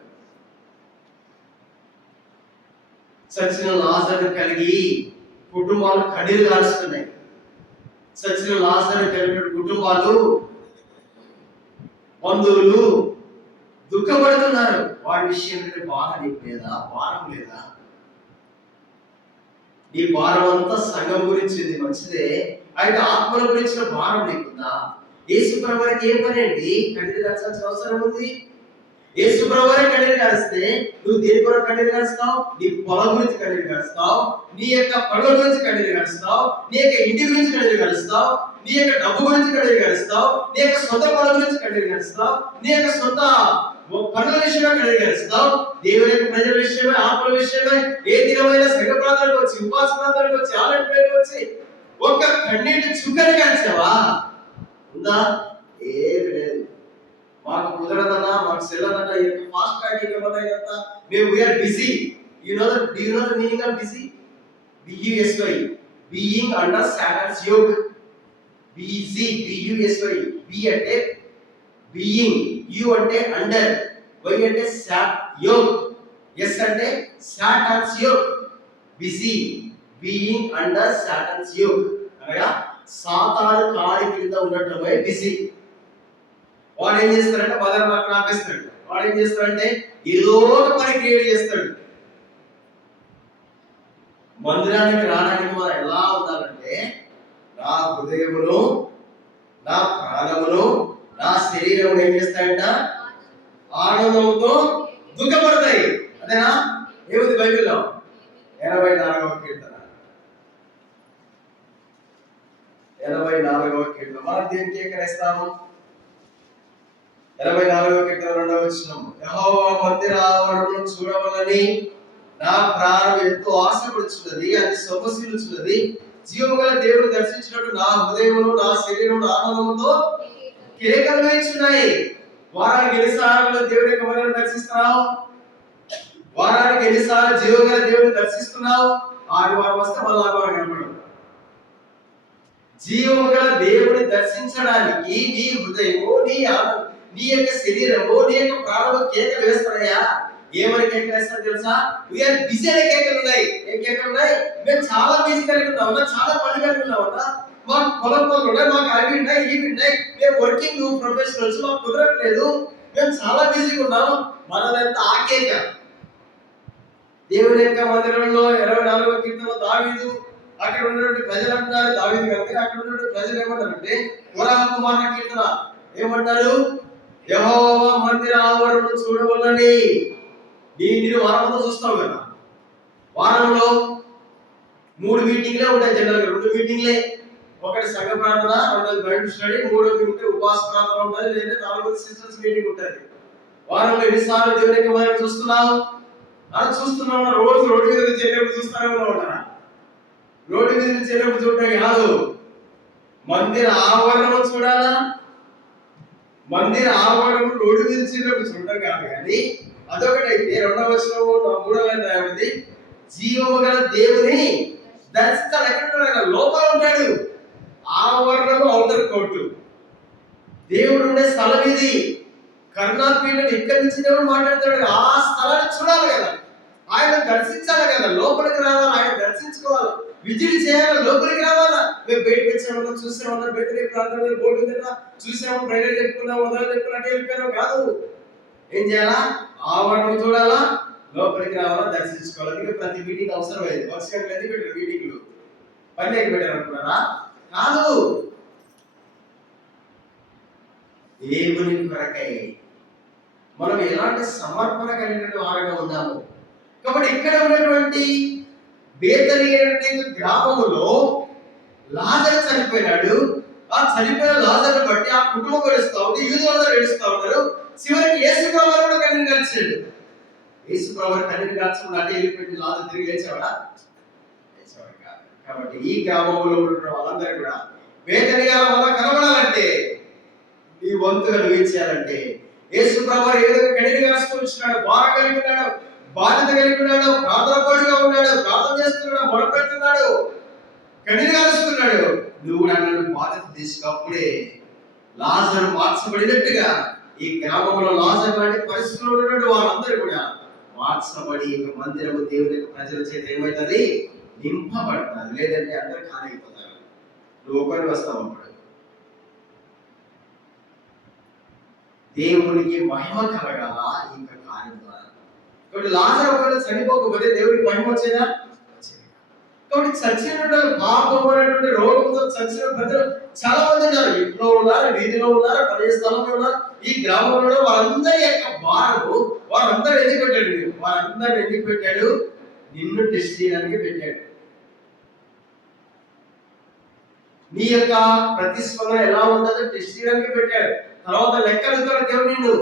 చచ్చిన లాజరు కలిగి కుటుంబాలు కన్నీరు కారుస్తున్నాయి. చచ్చిన లాజరు కలిగిన కుటుంబాలు, బంధువులు దుఃఖపడుతున్నారు. వారి విషయం బాధ నీకు లేదా? భారం లేదా? ఈ భారం అంతా సంఘం గురించి మంచిదే, అయితే ఆత్మల గురించిన భారం నీకుందా? యేసు ప్రభువుకి ఏం పని అండి కన్నీరు కాల్చాల్సిన అవసరం ఉంది? యేసు ప్రభువే కన్నీరు కారిస్తే నువ్వు దేని కొరకు కన్నీరు కారుస్తావు? నీ పొలం గురించి కన్నీరు కారుస్తావు, నీ యొక్క పనుల గురించి కన్నీరు కారుస్తావు, నీ యొక్క ఇంటి గురించి కన్నీరు కారుస్తావు, నీ యొక్క డబ్బు గురించి కన్నీరు కారుస్తావు, నీ యొక్క సొంత పనుల గురించి కన్నీరు కారుస్తావు, నీ యొక్క సొంత పనుల విషయమే కన్నీరు కారుస్తావు. దేవుని యొక్క ప్రజల విషయమే, ఆత్మల విషయమే ఏ దినమైనా సంఘ ప్రాంతాలకు వచ్చి, ఉపవాస ప్రాంతాలకు వచ్చి, ఆలయం పేరుకు వచ్చి ఒక కన్నీటి చుక్కని కాల్చావా? ఉందా? ఏమి లేదు. మాకు కుదరదన్నా, మాకు సెల్లదన్నా, ఫాస్ట్ ట్రాకింగ్ ఇవ్వదన్నా, మేము we're busy. Do you know the meaning of busy? BUSY, being under Satan's yoke. Busy, BUSY. B అంటే being, U అంటే under, Y అంటే yoke, S అంటే Satan's yoke. Busy, being under Satan's yoke. అనగా సాతాను కాడి కింద ఉండటమే బిజీ. వాడు ఏం చేస్తాడంటే మొదలు నాకు ఆపేస్తాడు. వాడు ఏం చేస్తాడంటే ఏదో ఒక పని క్రియేట్ చేస్తాడు. మందిరానికి రావడానికి మనం ఎలా ఉండాలంటే, నా హృదయమును, నా ప్రాణమును, నా శరీరమును ఏం చేస్తాయంట? ఆనందంతో దుఃఖపడతాయి. అదేనా? ఏముంది బైబిల్లో? 84వ కీర్తన, 84వ కీర్తన. మనం దేనికి ఎక్కడేస్తాము? 84వ కీర్తన 2వ వచనం, యెహోవా మందిర ఆవరణమును చూడవలని నా ప్రాణం ఎంతో ఆశపడుచున్నది, అది సొమ్మసిల్లుచున్నది. జీవముగల దేవుడు దర్శించినట్టు నా హృదయమును, నా శరీరమును ఆనందముతో కేకలు వేస్తున్నాయి. వారానికి ఎన్నిసార్లు దేవుని యొక్క మందిరాన్ని దర్శిస్తున్నావు? వారానికి ఎన్నిసార్లు జీవముగల దేవుడిని దర్శిస్తున్నావు? ఆదివారం వస్తే మళ్ళీ ఆదివారం కనపడదు. జీవముగల దేవుని దర్శించడానికి నీ హృదయము, నీ యొక్క శరీరము, నీ యొక్క ప్రాణము కేకలు వేస్తున్నాయా? ఏమని కేకలు వేస్తారు తెలుసా? వీఆర్ బిజీ అనే కేకలు ఉన్నాయి. ఏం కేకలు ఉన్నాయి? మేము చాలా బిజీ కలిగి ఉన్నామన్నా, చాలా పని కలిగి ఉన్నామన్నా, మాకు పొలం పనులు ఉన్నాయి, మాకు అవి ఉన్నాయి ఇవి ఉన్నాయి, మేము వర్కింగ్ ప్రొఫెషనల్స్, మాకు కుదరట్లేదు, మేము చాలా బిజీగా ఉన్నాం. మనదంతా ఆకేక. దేవుని యొక్క మందిరంలో 24వ కీర్తనలో దావీదు అక్కడ ఉన్నటువంటి ప్రజలు అంటున్నారు, దావీదు గారు అక్కడ ఉన్నటువంటి ప్రజలు ఏమంటారంటే కోరహ కుమారుల కీర్తన ఏమంటారు? యెహోవా మందిర ఆవరణను చూడవలని. దీనిని వారంలో చూస్తాం కదా, వారంలో 3 మీటింగ్లే ఉంటాయి జనరల్గా, 2 మీటింగ్లే. ఒకటి సంఘ ప్రార్థన, రెండోది బైబిల్ స్టడీ, మూడోది ఉంటే ఉపవాస ప్రార్థన ఉంటుంది, లేదా 4వ సిస్టర్స్ మీటింగ్ ఉంటుంది. వారంలో ఎన్నిసార్లు దేవుని యొక్క మనం చూస్తున్నాం? చూస్తున్నాం. రోజు రోడ్డు మీద చేరేప్పుడు చూస్తానే ఉంటారా? రోడ్డు మీద చేరేప్పుడు చూడటం కాదు, మందిర ఆవరణం చూడాలా. మందిర ఆవరణం రోడ్డు మీద చేరేప్పుడు చూడటం కాదు. కానీ అదొకటైతే రెండవ వచనం 3వ అధ్యాయం జీవము గల దేవుని దర్శించాలి. ఎక్కడ లోపల ఉంటాడు. ఆవరణము అవతల కోర్టు, దేవుడు ఉండే స్థలం ఇది. కరుణాపీఠం ఇక్కడి నుంచి దేవుడు మాట్లాడతాడు. ఆ స్థలాన్ని చూడాలి కదా, ఆయన దర్శించాలి కదా, లోపలికి రావాలి, ఆయన దర్శించుకోవాలి, విజిట్ చేయాలి, లోపలికి రావాలా. మేము బయటకు వచ్చామన్నా, చూసామన్నా, బయటకి ప్రార్థన బోర్డు ఉందా, చూసాము, ప్రైవేట్ చెప్పుకున్నాం, మొదలు చెప్పుకున్నట్టు వెళ్ళిపోయాము కాదు. ఏం చేయాలా? ఆవరణం చూడాలా, లోపలికి రావాలా, దర్శించుకోవాలి. ఇంకా ప్రతి మీటింగ్ అవసరమైంది. వర్షం ఎందుకు పెట్టారు మీటింగ్లు? పన్నెకి పెట్టారు అనుకున్నారా? కాదు, దేవుని కొరకై మనం ఎలాంటి సమర్పణ కలిగిన వారుగా ఉన్నాము. కాబట్టి ఇక్కడ ఉన్నటువంటి బేతనీ గ్రామములో లాజరు చనిపోయినాడు. ఆ చనిపోయిన లాజరును బట్టి ఆ కుటుంబం ఏడుస్తా ఉంది, యూదులందరూ ఏడుస్తా ఉన్నారు. చివరికి యేసు ప్రభువు కూడా కన్నీరు కార్చాడు. యేసు ప్రభువు కన్నీరు కార్చకుండా అంటే వెళ్ళిపోయి లాజరు తిరిగి లేచాడా? లేచాడు కాదు. కాబట్టి ఈ గ్రామంలో ఉన్న వాళ్ళందరూ కూడా బేతనీయ వల్ల కనబడాలంటే, ఈ వంతుగా చేయాలంటే యేసు ప్రభువు ఏ విధంగా కన్నీరు కాచుకొని వచ్చినాడు, బాధ కలిగి ఉన్నాడు, బాధ్యత కలిగి ఉన్నాడు, ప్రార్థనపరుడుగా ఉన్నాడు, ప్రార్థన చేస్తున్నాడు, మొరపెడుతున్నాడు, కన్నీరు కారుస్తున్నాడు. నువ్వు కూడా నన్ను బాధ్యత తీసుకప్పుడే లాజరు మార్చబడినట్టుగా ఈ గ్రామంలో లాజరు లాంటి పరిస్థితుల్లో ఉన్నటువంటి వాళ్ళందరూ కూడా మార్చబడి మందిరము దేవుని ప్రజల చేత ఏమవుతుంది? నింపబడతారు. లేదంటే అందరూ ఖాళీ అయిపోతారు. నువ్వు ఒకరికి వస్తావు. అప్పుడు దేవునికి మహిమ కలగాల ఈ కార్యం ద్వారా. కాబట్టి లాజరు ఒకవేళ చనిపోకపోతే దేవుడికి మహిమ వచ్చేదా? కాబట్టి చచ్చిన పాపం అనేటువంటి రోగంతో చచ్చిన ప్రజలు చాలా మంది ఉన్నారు. ఇంట్లో ఉన్నారు, వీధిలో ఉన్నారు, పదే స్థలంలో ఉన్నారు, ఈ గ్రామంలో. వాళ్ళందరి యొక్క భారము వారందరూ ఎందుకు పెట్టాడు? వారందరూ ఎందుకు పెట్టాడు? నిన్ను టెస్ట్ చేయడానికి పెట్టాడు. నీ యొక్క ప్రతిస్పందన ఎలా ఉంటుందో టెస్ట్ చేయడానికి పెట్టాడు. తర్వాత లెక్కలుతాడు దేవుడు నిన్ను.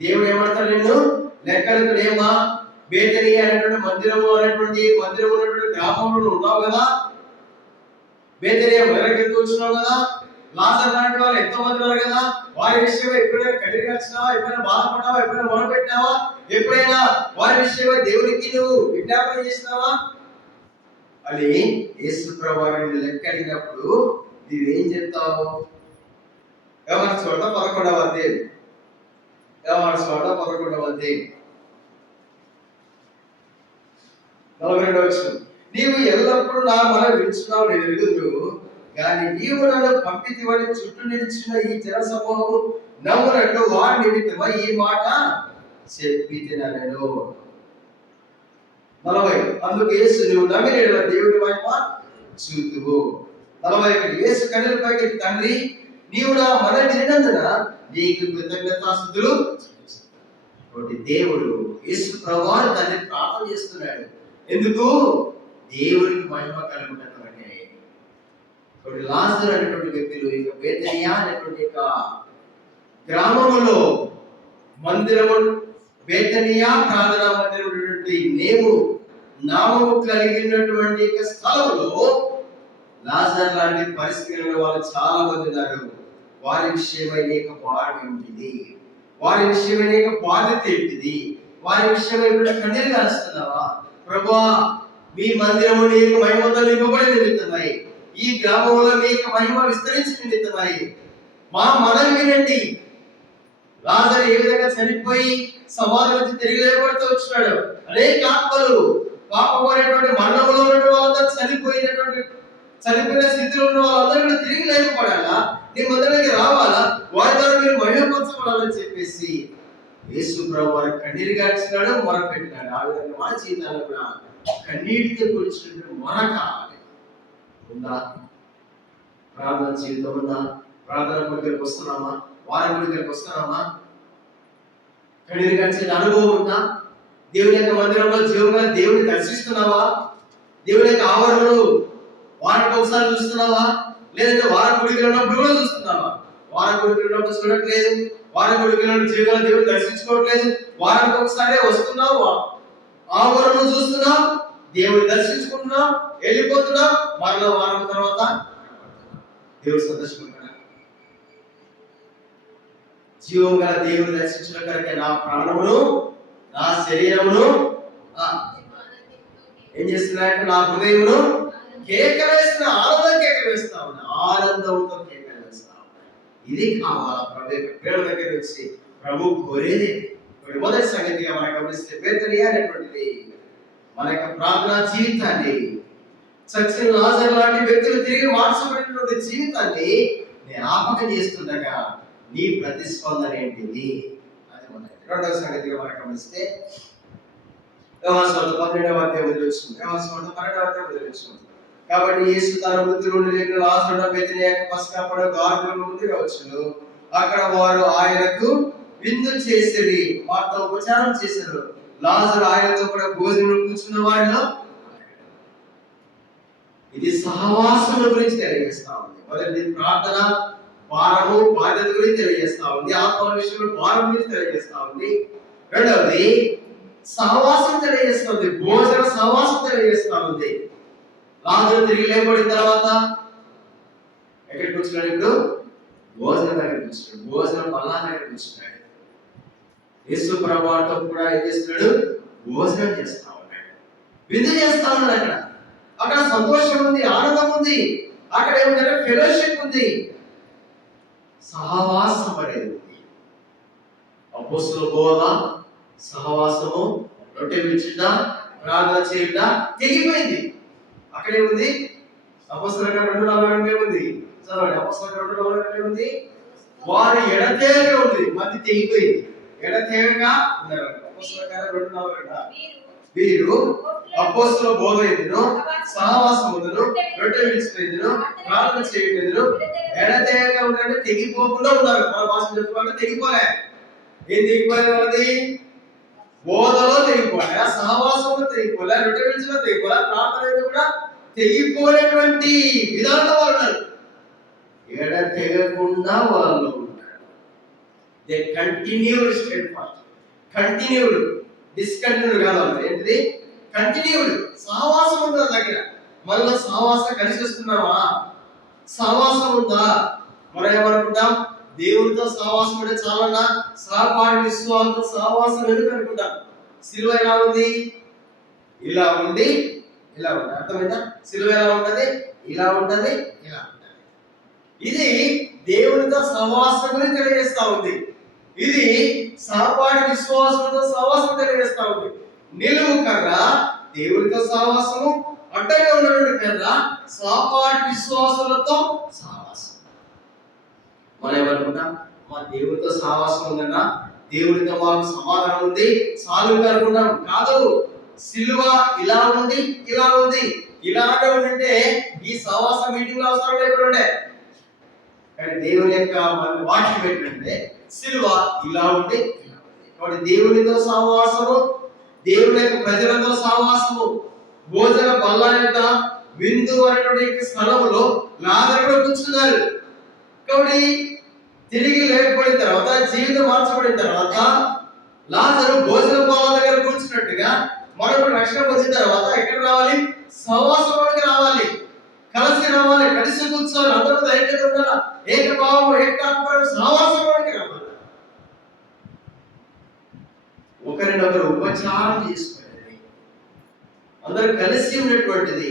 దేవుడు ఏమంటాడు? నిన్ను లెక్కలు ఏమా బేతనీ అనేటువంటి మందిరము ఉన్నటువంటి గ్రామంలో ఉన్నావు కదా, బేతనీ మొదలకెళ్తూ వచ్చినావు కదా, లాజరు లాంటి వాళ్ళు ఎంతో మంది ఉన్నారు కదా, వారి విషయమై ఎప్పుడైనా కన్నీరు కార్చినావా? ఎప్పుడైనా బాధపడ్డావా? ఎప్పుడైనా మొరపెట్టావా? ఎప్పుడైనా వారి విషయమై దేవునికి నువ్వు విజ్ఞాపన చేసినావా అని యేసు ప్రభువుని లెక్క అడిగినప్పుడు నువ్వేం చెప్తావు? వ్యవహార చోట 11వ అధ్యాయం, వ్యవహార చోట 11వ అధ్యాయం 42వ వచనం. నీవు ఎల్లప్పుడూ నా మన విడుచున్నావు నేను ఎరుగుదును, కానీ నీవు నన్ను పంపితివని చుట్టూ నిలిచిన ఈ జన సమూహము నమ్మునట్లు వారి నిమిత్తమై ఈ మాట చెప్పితినెను. 40 అందుకు యేసు నువ్వు నమ్మిన యెడల దేవుని మహిమ చూతువు. 41 యేసు కన్నుల పైకి తండ్రి నీవు నా మన వినినందున నీకు కృతజ్ఞతాస్తుతులు. కాబట్టి దేవుడు యేసు ప్రభువు తండ్రి ప్రార్థన చేస్తున్నాడు. ఎందుకు? దేవునికి మహిమ కలుగుటకంటే. కాబట్టి లాజరు అనేటువంటి వ్యక్తులు ఇక బేతనియా అనేటువంటి గ్రామములో మందిరము, బేతనియా ప్రార్థనా మందిరం ఉన్నటువంటి నామము కలిగినటువంటి స్థలంలో లాజరు లాంటి పరిస్థితుల్లో వాళ్ళు చాలా మంది ఉన్నారు. వారి విషయమై నీక భారం ఏమిటిది? వారి విషయమై నీక బాధ్యత ఏంటిది? వారి విషయమై ఇప్పుడు కన్నీరు కారుస్తున్నావా? ప్రభువా మీ మందిరము నీకు మహిమతో నింపబడి నిమిత్తమై, ఈ గ్రామంలో మీకు మహిమ విస్తరించి నిమిత్తమై మా మనవి వినండి. లాజరు ఏ విధంగా చనిపోయి సమాధి నుంచి తిరిగి లేపడుతూ వచ్చినాడు. అనేక ఆత్మలు పాపం అనేటువంటి మరణంలో ఉన్నటువంటి వాళ్ళందరూ చనిపోయిన స్థితిలో ఉన్న వాళ్ళందరూ కూడా తిరిగి లేకపోవాలా, నీ మొదలకి రావాలా, వారి ద్వారా మీరు మహిమపరచబడాలని చెప్పేసి యేసు ప్రభు వారి కన్నీరు గార్చినాడు, మొరపెట్టినాడు. ఆ విధంగా మన జీవితాల్లో కూడా కన్నీటితో కూర్చుంటే మొర కావాలి. ఉందా? ప్రార్థన జీవితం ఉందా? ప్రార్థన కొడుకులకు వస్తున్నామా? వారం కొడుకులకు వస్తున్నామా? కన్నీరు గార్చిన అనుభవం ఉందా? దేవుని యొక్క మందిరంలో జీవంగా దేవుడిని దర్శిస్తున్నావా? దేవుని యొక్క ఆవరణలు వారానికి ఒకసారి చూస్తున్నావా? లేదంటే వారం కొడుకులు ఉన్నప్పుడు కూడా చూస్తున్నావా? వారం కొడుకులు ఉన్నప్పుడు చూడట్లేదు, వారం కొడుకులు జీవితంలో దేవుడిని దర్శించుకోవట్లేదు. వారానికి ఒకసారి వస్తున్నావు, ఆవరణను చూస్తున్నావు, దేవుడిని దర్శించుకుంటున్నావు, వెళ్ళిపోతున్నావు, మరలా వారం తర్వాత దేవుడు సందర్శించుకుంటున్నాడు. జీవం గల దేవుని దర్శించడం కనుక నా ప్రాణమును నా శరీరమును ఏం చేస్తున్నాయంటే నా హృదయమును కేకలేసిన ఆనందం కేకలేస్తా ఉన్నా, ఆనందంతో కేకలేస్తా ఉన్నా. ఇది కావాలా ప్రభు ప్రేమ దగ్గర వచ్చి ప్రభు కోరేది. మొదటి సంగతిగా మనం గమనిస్తే బేతనియా అనేటువంటిది మన యొక్క ప్రార్థనా జీవితాన్ని, చచ్చిన లాజరు లాంటి వ్యక్తులు తిరిగి మార్చబడినటువంటి జీవితాన్ని జ్ఞాపకం చేస్తుండగా నీ ప్రతిస్పందన ఏంటిది? అది మొదటి. రెండవ సంగతిగా మనం గమనిస్తే యోహాను 12వ అధ్యాయం వచ్చింది. యోహాను 12వ అధ్యాయం వచ్చింది. కాబట్టి యేసు తన వృద్ధి నుండి లేచిన లాజరు బెతనియాకు పస్కా పండుగ గాడిదల ముందుగా వచ్చాను. అక్కడ వారు ఆయనకు విందు చేసిరి, వారితో ఉపచారం చేశారు. లాజరు ఆయనతో కూడా భోజనం కూర్చున్న వారిలో. ఇది సహవాసం గురించి తెలియజేస్తా ఉంది. మొదటి ప్రార్థన భారము బాధ్యత గురించి తెలియజేస్తా ఉంది. ఆత్మ విషయంలో భారం గురించి తెలియజేస్తా ఉంది. రెండవది సహవాసం తెలియజేస్తుంది, భోజన సహవాసం తెలియజేస్తా ఉంది. లాజరు తిరిగి లేపడిన తర్వాత ఎక్కడికి వచ్చినాడు? ఇప్పుడు భోజనం దగ్గరికి వచ్చినాడు, భోజనం బల్ల దగ్గరికి వచ్చినాడు. యేసు ప్రభువుతో కూడా ఏం చేస్తున్నాడు? భోజనం చేస్తా ఉన్నాడు, విందు చేస్తా ఉన్నాడు. అక్కడ అక్కడ సంతోషం ఉంది, ఆనందం ఉంది. అక్కడ ఏమిటంటే ఫెలోషిప్ ఉంది, సహవాసం అనేది ఉంది. అపోస్తలుల బోధ, సహవాసము, రొట్టె విరుచుట, ప్రార్థన చేయుట తెగిపోయింది. అక్కడే ఉంది. అపోస్తలుల 2:42 ఉంది. చదవండి. అపోస్తలుల 2:42 ఉంది. వారు ఎడతెగక ఉంది, మధ్య తెగిపోయింది, ఎడతెగక ఉన్నారు. అపోస్తలుల 2:42 వీరు అపోస్తలుల బోధ ఎందును, సహవాసం ఎందును, రొట్టె విరుచుట ఎందును, ప్రార్థన చేయుట ఎందును ఎడతెగక ఉన్నారంటే తెగిపోకుండా ఉన్నారు. మన భాష చెప్పుకోవాలంటే తెగిపోలే. ఏం తెగిపోలేదు? వాళ్ళది బోధలో తెగిపోలే, సహవాసంలో తెగిపోలే, రొట్టె విరుచులో తెగిపోలే, ప్రార్థన కూడా తెగిపోయినటువంటి విధానంలో వాళ్ళు ఉన్నారు. ఎడతెగకుండా వాళ్ళు ఉన్నారు. They continued steadfast, continued, discontinued కాదు. ఏంటిది? కంటిన్యూడ్. సహవాసం ఉందా దగ్గర? మళ్ళీ సహవాసం కలిసి వస్తున్నావా? సహవాసం ఉందా? మనం ఏమనుకుంటాం? దేవుడితో సహవాసం అంటే చాలన్నా, సహపాఠి విశ్వాసంతో సహవాసం ఎందుకు అనుకుంటాం? సిలువ ఎలా ఉంది? ఇలా ఉంది, ఇలా ఉంది. అర్థమైందా? సిలువ ఎలా ఉంటది? ఇలా ఉంటది, ఇలా ఉంటది. ఇది దేవుడితో సహవాసం గురించి తెలియజేస్తా ఉంది. ఇది సహపాఠి విశ్వాసంతో సహవాసం తెలియజేస్తా ఉంది. నిలువు కర్ర దేవుడితో సహవాసము, అడ్డంగా ఉన్నటువంటి కర్ర సహపాఠి విశ్వాసులతో సహవాసం. మనం ఏమనుకుంటాం? మా దేవుడితో సహవాసం ఉందన్నా, దేవుడితో మాకు సమాధానం ఉంది, చాలు అనుకుంటాం. కాదు, సిలువ ఇలా ఉంది, ఇలా ఉంది. ఇలాగే ఉంటే ఈ సహవాసం మీటింగ్ లో అవసరం లేకుండా. కానీ దేవుని యొక్క వాక్యం ఏంటంటే సిలువ ఇలా ఉంది, ఇలా ఉంది. కాబట్టి దేవునితో సహవాసము, దేవుని యొక్క ప్రజలతో సహవాసము, భోజన బల్ల యొక్క విందు అనేటువంటి స్థలములో లాజరు కూర్చున్నారు. కాబట్టి తిరిగి లేకపోయిన తర్వాత, జీవితం మార్చబడిన తర్వాత లాజరు భోజన బల్ల దగ్గర కూర్చున్నట్టుగా మనకు రక్షణ పొందిన తర్వాత ఎక్కడ రావాలి? సహవాసంలోకి రావాలి, కలిసి రావాలి, కలిసి కూర్చోవాలి, అందరూ ఐక్యత ఉండాలి, ఏకభావం, ఏకాత్మ సహవాసంలోకి రావాలి. ఒకరినొకరు ఉపచారం చేసుకునేది, అందరూ కలిసి ఉన్నటువంటిది,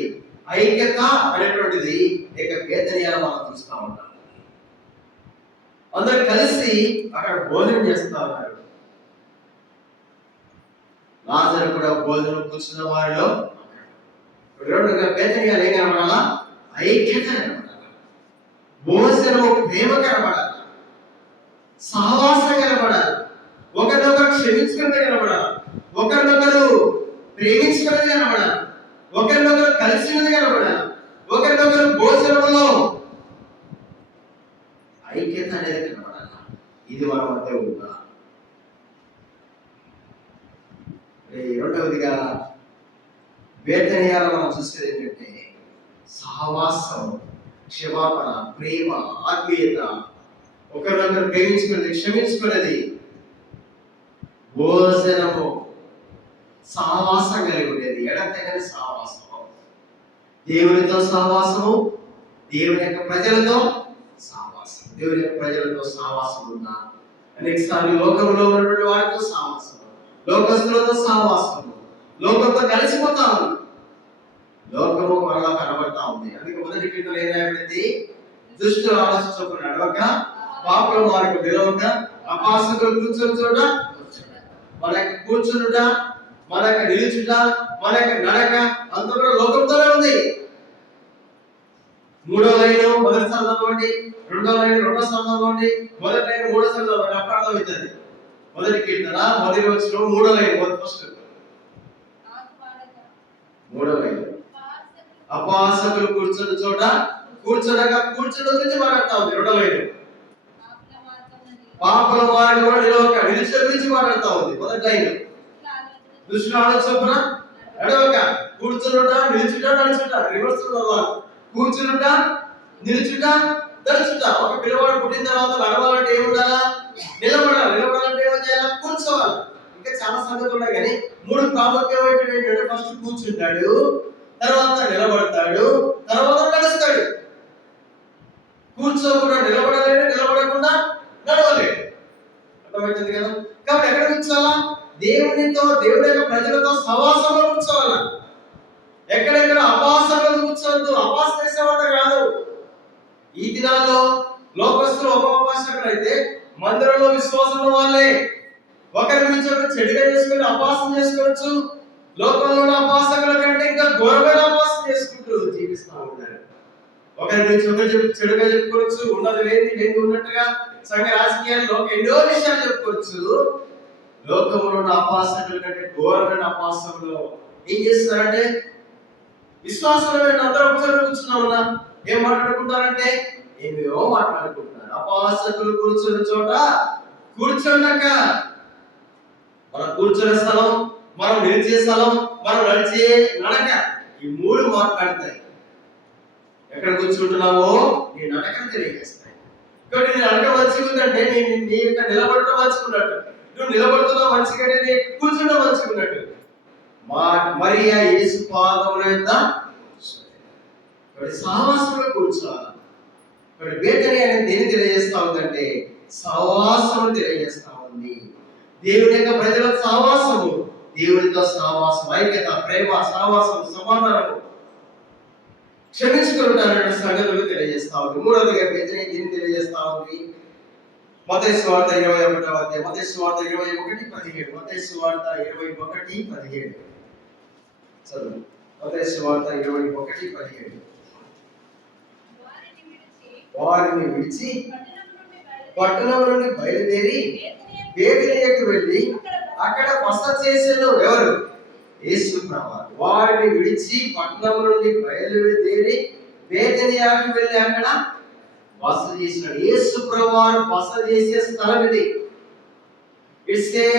ఐక్యత అనేటువంటిది బేతనియాలో మనం చూస్తా ఉంటాం. అందరూ కలిసి అక్కడ భోజనం చేస్తా ఉన్నారు. లాజరు కూడా భోజనం కూర్చున్న వారిలో. రెండుగా బేతనియాలో ఏం కనబడాలా? ఐక్యత కనబడాలి, భోజనం ప్రేమ కనబడాలి, సహవాసం కనబడాలి, ఒకరినొకరు క్షమించుకున్నది కనబడాలి, ఒకరినొకరు ప్రేమించుకున్నది కనబడాలి, ఒకరినొకరు కలిసినది కనబడాలి, ఒకరినొకరు భోజనంలో ఐక్యత అనేది కనబడాలి. ఇది మన మధ్య ఉందా? రెండవదిగా బేతనియాలో మనం చూసేది ఏంటంటే సహవాసం, క్షమాపణ, ప్రేమ, ఆత్మీయత, ఒకరినొకరు ప్రేమించుకునేది, క్షమించుకునేది, భోజనము, సహవాసం కలిగి ఉండేది, ఎడతెగని సహవాసం, దేవునితో సహవాసము, దేవుని యొక్క ప్రజలతో సహవాసం. దేవుని యొక్క ప్రజలతో సహవాసం ఉందా? అనేక సార్లు లోకంలో ఉన్నటువంటి వారితో సహవాసం, లోకస్తులతో సహవాసము, లోకంతో కలిసిపోతా ఉంది, లోకము మరలా కనబడతా ఉంది. అందుకే మొదటి కీర్తన ఏమైంది? దుష్టుల ఆలోచన చొప్పున నడవక, పాపుల మార్గం నిలవక, అపాసకులు కూర్చొని చోట మన యొక్క కూర్చునుట, మన యొక్క నిలుచుట, మన యొక్క నడక అంత కూడా లోకంతోనే ఉంది. మూడో లైన్ మొదటి చదవండి, రెండో లైన్ రెండో చదవండి, మొదటి లైన్ మూడో చదవండి, అప్పుడు అర్థమవుతుంది. మొదటి కీర్తన మొదటి వచ్చిన మూడో లైన్, ఫస్ట్ మూడో లైన్, అపాసకులు కూర్చున్న చోట కూర్చోనక, కూర్చోడం గురించి మాట్లాడుతా ఉంది. రెండో లైన్, పాపల వారిని కూడా నిలవక, నిలిచే గురించి మాట్లాడుతా ఉంది. మొదటి లైన్, దుష్టుల ఆలోచన నడవక, కూర్చునుట, నిలుచుట, నడుచుట, రివర్స్ కూర్చునుట, నిలుచుట, నడుచుట. ఒక పిల్లవాడు పుట్టిన తర్వాత నడవాలంటే ఏముండాలా? నిలబడాలి. నిలబడాలంటే ఏం చేయాలి? కూర్చోవాలి. ఇంకా చాలా సంగతులు ఉన్నాయి, కానీ మూడు ప్రాముఖ్యమైనవి ఏంటంటే ఫస్ట్ కూర్చుంటాడు, తర్వాత నిలబడతాడు, తర్వాత నడుస్తాడు. కూర్చోకుండా నిలబడలేడు, నిలబడకుండా నడవలేడు. అర్థమవుతుంది కదా? కాబట్టి ఎక్కడ కూర్చోవాలా? దేవునితో, దేవుని యొక్క ప్రజలతో సహవాసంలో కూర్చోవాలా. ఎక్కడెక్కడ అపాసకులు కూర్చోవద్దు. అపాస చేసేవాడు కాదు. ఈ దినాల్లో లోకస్తులు ఒక అపాసకులు అయితే మందిరంలో విశ్వాసంలో వాళ్ళే ఒకరి గురించి ఒకరు చెడుగా చేసుకుని అపాసం చేసుకోవచ్చు. లోకంలో అపాసకుల కంటే ఇంకా ఘోరమైన అపాసం చేసుకుంటూ జీవిస్తూ ఉంటారు. ఒకరి గురించి ఒకరు చెడుగా చెప్పుకోవచ్చు, ఉన్నది లేని ఉన్నట్టుగా సంఘ రాజకీయాల్లో ఎన్నో విషయాలు చెప్పుకోవచ్చు. లోకంలో ఉన్న అపాసకుల కంటే ఘోరమైన అపాసంలో ఏం చేస్తున్నారంటే, విశ్వాసమైన అందరూ ఒకసారి కూర్చున్నామన్నా ఏం మాట్లాడుకుంటారంటే ఏమేమో మాట్లాడుకుంటున్నారు. అపాసకులు కూర్చున్న చోట కూర్చుండక, మనం కూర్చునే స్థలం, మనం నిలిచే స్థలం, మనం నడిచే నడక, ఈ మూడు మాట్లాడతాయి. ఎక్కడ కూర్చుంటున్నావో నీ నడకను తెలియజేస్తాయి. కాబట్టి నీ నడక మంచిగా ఉందంటే నీ యొక్క నిలబడటం మంచుకున్నట్టు, నువ్వు నిలబడుతున్నావు మంచిగా, నీ కూర్చుంటా మంచుకున్నట్టు. మరియా యేసు పాదముల యొద్ద సహవాసంలో కూర్చోవాలి. ఇక్కడ బేతని అనేది దేని తెలియజేస్తా ఉందంటే సహవాసం తెలియజేస్తా ఉంది. దేవుని యొక్క ప్రజల సహవాసము, దేవునితో సహవాసం, ఐక్యత, ప్రేమ, సహవాసం, సమాధానము, క్షమించుకుంటారనే సంగతులు తెలియజేస్తా ఉంది. మూడవదిగా బేతని దేని తెలియజేస్తా ఉంది? మత్తయి సువార్త 21వ అధ్యాయం, మత్తయి సువార్త 21:17, మత్తయి సువార్త 21:17 చదువు. మత్తయి సువార్త 21:17. వారిని విడిచి పట్టణం నుండి బయలుదేరి బేతనియకు వెళ్ళి అక్కడ బస చేసెను. ఎవరు? యేసు ప్రభువు. వారిని విడిచి పట్టణం నుండి బయలుదేరి బేతనియాకు వెళ్ళి అక్కడ బస చేసినాడు. యేసు ప్రభువు బస చేసే స్థలం ఇది. It's a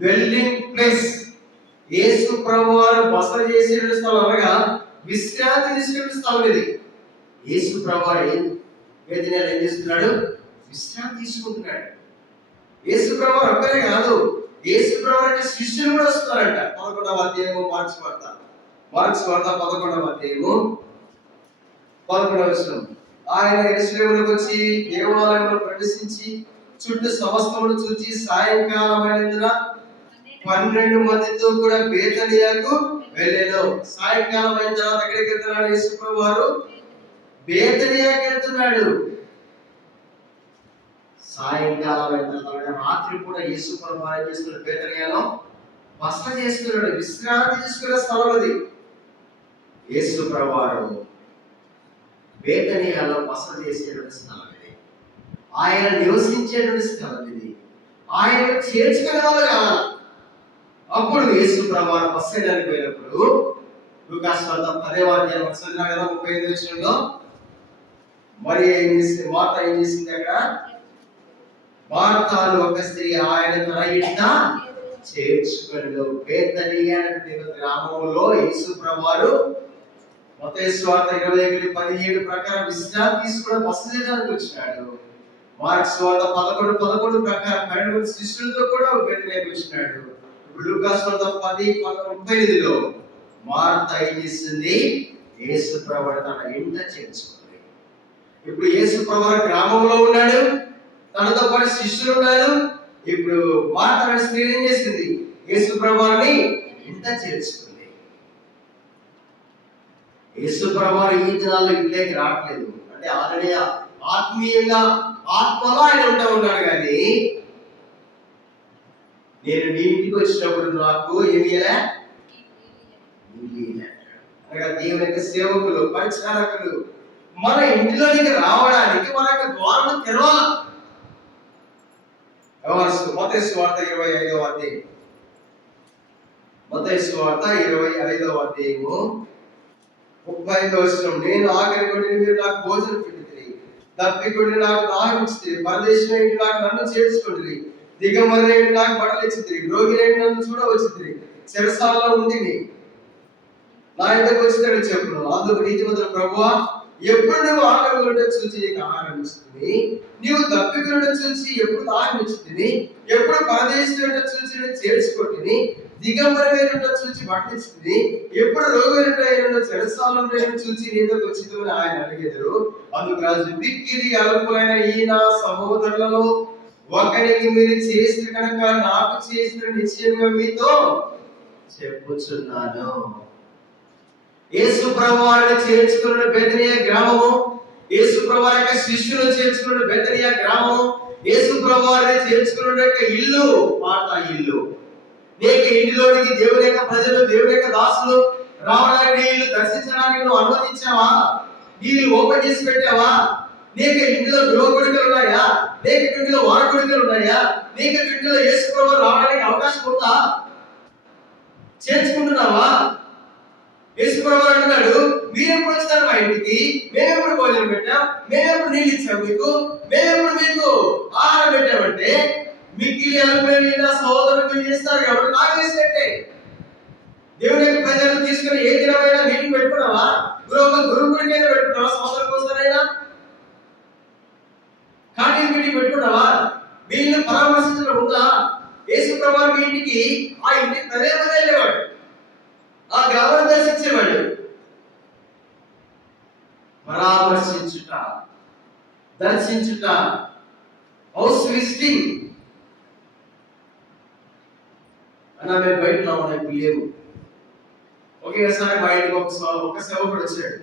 dwelling place. Yesu ప్రభువు బస చేసే స్థలం అనగా విశ్రాంతి తీసుకునే స్థలం ఇది. యేసు ప్రభువు బేతనియాలో ఏం చేస్తున్నాడు? విశ్రాంతి తీసుకుంటున్నాడు. యేసు ప్రభువు ఒక్కరే కాదు, యేసు ప్రభువు అంటే శిష్యులు కూడా వస్తున్నారంట. 11వ అధ్యాయము మార్క్స్ వార్త 11వ అధ్యాయము 11వ వచనం. ఆయన యెరూషలేమునకు వచ్చి దేవాలయంలో ప్రవేశించి చుట్టూ సమస్తమును చూచి సాయంకాలమైనందున 12 మందితో కూడా బేతనియాకు వెళ్ళెను. సాయంకాలం అయిన తర్వాత ఎక్కడికి వెళ్తున్నాడు యేసు ప్రభువు? బేతనియాకి వెళ్తున్నాడు. సాయంకాలం అయిన తర్వాత రాత్రి కూడా యేసు ప్రభువు ఏం చేస్తున్నాడు? బేతనియాలో బస చేస్తున్నాడు. విశ్రాంతి తీసుకునే స్థలం అది. యేసు ప్రభువు బేతనియాలో బస చేసేటువంటి స్థలం ఇది. ఆయన నివసించేటువంటి స్థలం ఇది. ఆయన చేర్చుకునే వాళ్ళు కావాలి. అప్పుడు యేసు ప్రభువు బస చేయడానికి పోయినప్పుడు లూకాసు వార్త 10వ అధ్యాయం చదివినా కదా 35వ వచనంలో, మరి మార్త ఏం చేసింది అక్కడ? మార్తాను ఒక స్త్రీ ఆయన తన ఇంట చేర్చుకొనెను. బేతనియా అనే గ్రామంలో యేసు ప్రభువు మత్తయి సువార్త 21:17 ప్రకారం విశ్రాంతి తీసుకుని బస చేయడానికి వచ్చినాడు. మార్క్స్ సువార్త 11:11 ప్రకారం 12 శిష్యులతో కూడా బేతనియాకు వచ్చినాడు. ఇప్పుడు లూకాసు వార్త 10:35లో మార్త ఏం చేసింది? యేసు ప్రభువు తన ఇంట చేర్చుకుంది. ఇప్పుడు యేసు ప్రభువు గ్రామంలో ఉన్నాడు, తనతో పాటు శిష్యులు ఉన్నారు. ఇప్పుడు మార్త అనే స్త్రీ ఏం చేసింది? యేసు ప్రభువుని ఇంట చేర్చుకుంది. యేసు ప్రభువు ఈ దినాల్లో ఇంట్లోకి రావట్లేదు అంటే ఆల్రెడీ ఆత్మీయంగా ఆత్మలో ఆయన ఉంటా ఉన్నాడు. కానీ నేను నీ ఇంటికి వచ్చినప్పుడు నాకు ఏమి అనగా దేవుని యొక్క సేవకులు, పరిచారకులు మన ఇంటిలోనికి రావడానికి మన యొక్క ద్వారం తెరవాలి. మత్తయి సువార్త 25వ అధ్యాయం, మత్తయి సువార్త 25వ అధ్యాయము 35వ వచనం, నేను ఆకలిగొంటిని, మీరు నాకు భోజనం పెట్టిరి, దప్పికొంటిని, నాకు దాహం ఇచ్చిరి, పరదేశిని నాకు నన్ను చేర్చుకొంటిరి, దిగంబరుని నాకు బట్టలు ఇచ్చిరి, రోగిని నన్ను చూడవచ్చిరి, చెరసాలలో ఉంటిని, నా ఇంటికి వచ్చినట్టు చెప్పును. అందుకు నీతిమంతుడు, ప్రభువా, ఎప్పుడు నువ్వు ఆకలిగొంట చూసి నీకు ఆహారం ఇస్తుంది, నీవు దప్పికొంట చూసి ఎప్పుడు దాహం ఇచ్చింది, ఎప్పుడు పరదేశిని చూసి చేర్చుకొంటిని, దిగంబరమైన చూచి పట్టించింది, ఎప్పుడు రోగైన చెరసాలను చూచి నీతో వచ్చిందని ఆయన అడిగేదారు. అందుకు రాజు, మిక్కిలి అల్పులైన ఈ నా సహోదరులలో ఒకరికి మీరు చేసిన కనుక నాకు చేసిన నిశ్చయంగా మీతో చెప్పుచున్నాను. యేసు ప్రభువుని చేర్చుకున్న బేతనియా గ్రామము, యేసు ప్రభువు యొక్క శిష్యులు చేర్చుకున్న బేతనియా గ్రామము, యేసు ప్రభువుని చేర్చుకున్న ఇల్లు మార్తా ఇల్లు. నీకు ఇంటిలోనికి దేవుని యొక్క ప్రజలు, దేవుని యొక్క దాసులు రావడానికి, నీళ్ళు దర్శించడానికి నువ్వు అనుమతించావా? నీళ్ళు ఓపెన్ చేసి పెట్టావా? నీకు ఇంటిలో గృహ కొడుకులు ఉన్నాయా? నీకు ఇంటిలో వార కొడుకులు ఉన్నాయా? నీకు ఇంటిలో యేసు ప్రభువు రావడానికి అవకాశం ఉందా? చేర్చుకుంటున్నావా? యేసు ప్రభువు అంటున్నాడు, మీరు ఎప్పుడు వచ్చారు మా ఇంటికి? మేమెప్పుడు భోజనం పెట్టాం? మేమెప్పుడు నీళ్ళు ఇచ్చాం మీకు? మేమెప్పుడు మీకు ఆహారం పెట్టామంటే మిక్కిలి అల్పులైన సహోదరులు చేస్తారు కాబట్టి నాకు చేసినట్టే. దేవుని యొక్క ప్రజలను తీసుకుని ఏ దినమైనా మీటింగ్ పెట్టుకున్నావా? గురుకుడికైనా పెట్టుకున్నావా? సంవత్సరం కోసమైనా కాంటీన్ మీటింగ్ పెట్టుకున్నావా? వీళ్ళు పరామర్శించడం ఉందా? యేసు ప్రభువు మీ ఇంటికి, ఆ ఇంటికి పదే పదే వెళ్ళేవాడు, ఆ గ్రామాన్ని దర్శించేవాడు. పరామర్శించుట, దర్శించుట, హౌస్ విజిటింగ్ అన్న మేము బయటలో ఉన్నాయి లేవు. ఒకేసారి మా ఇంటికి ఒక సేవకుడు వచ్చాడు,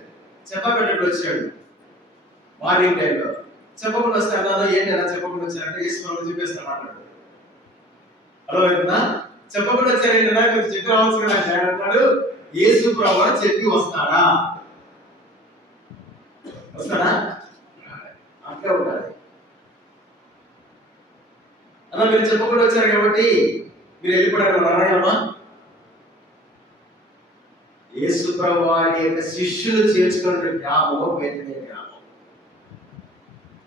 చెప్పబెట్టడు వచ్చాడు మార్నింగ్ టైంలో. చెప్పకుండా వస్తే అన్నా ఏంటి అలా చెప్పకుండా వచ్చారంటే యేసు ప్రభువు చెప్పేస్తాను అన్నాడు. అర్థమవుతుందా? చెప్పకుండా వచ్చారంటే కొంచెం చెప్పి రావచ్చు కదా అన్నాడు. యేసు ప్రభువు చెప్పి వస్తాడా? వస్తాడా? అట్లా ఉండాలి. అలా మీరు చెప్పకుండా వచ్చారు కాబట్టి మీరు వెళ్ళిపోవడానికి రాయమ్మా. యేసు ప్రభువు యొక్క శిష్యులు చేర్చుకున్న గ్రామం బేతనియా గ్రామం.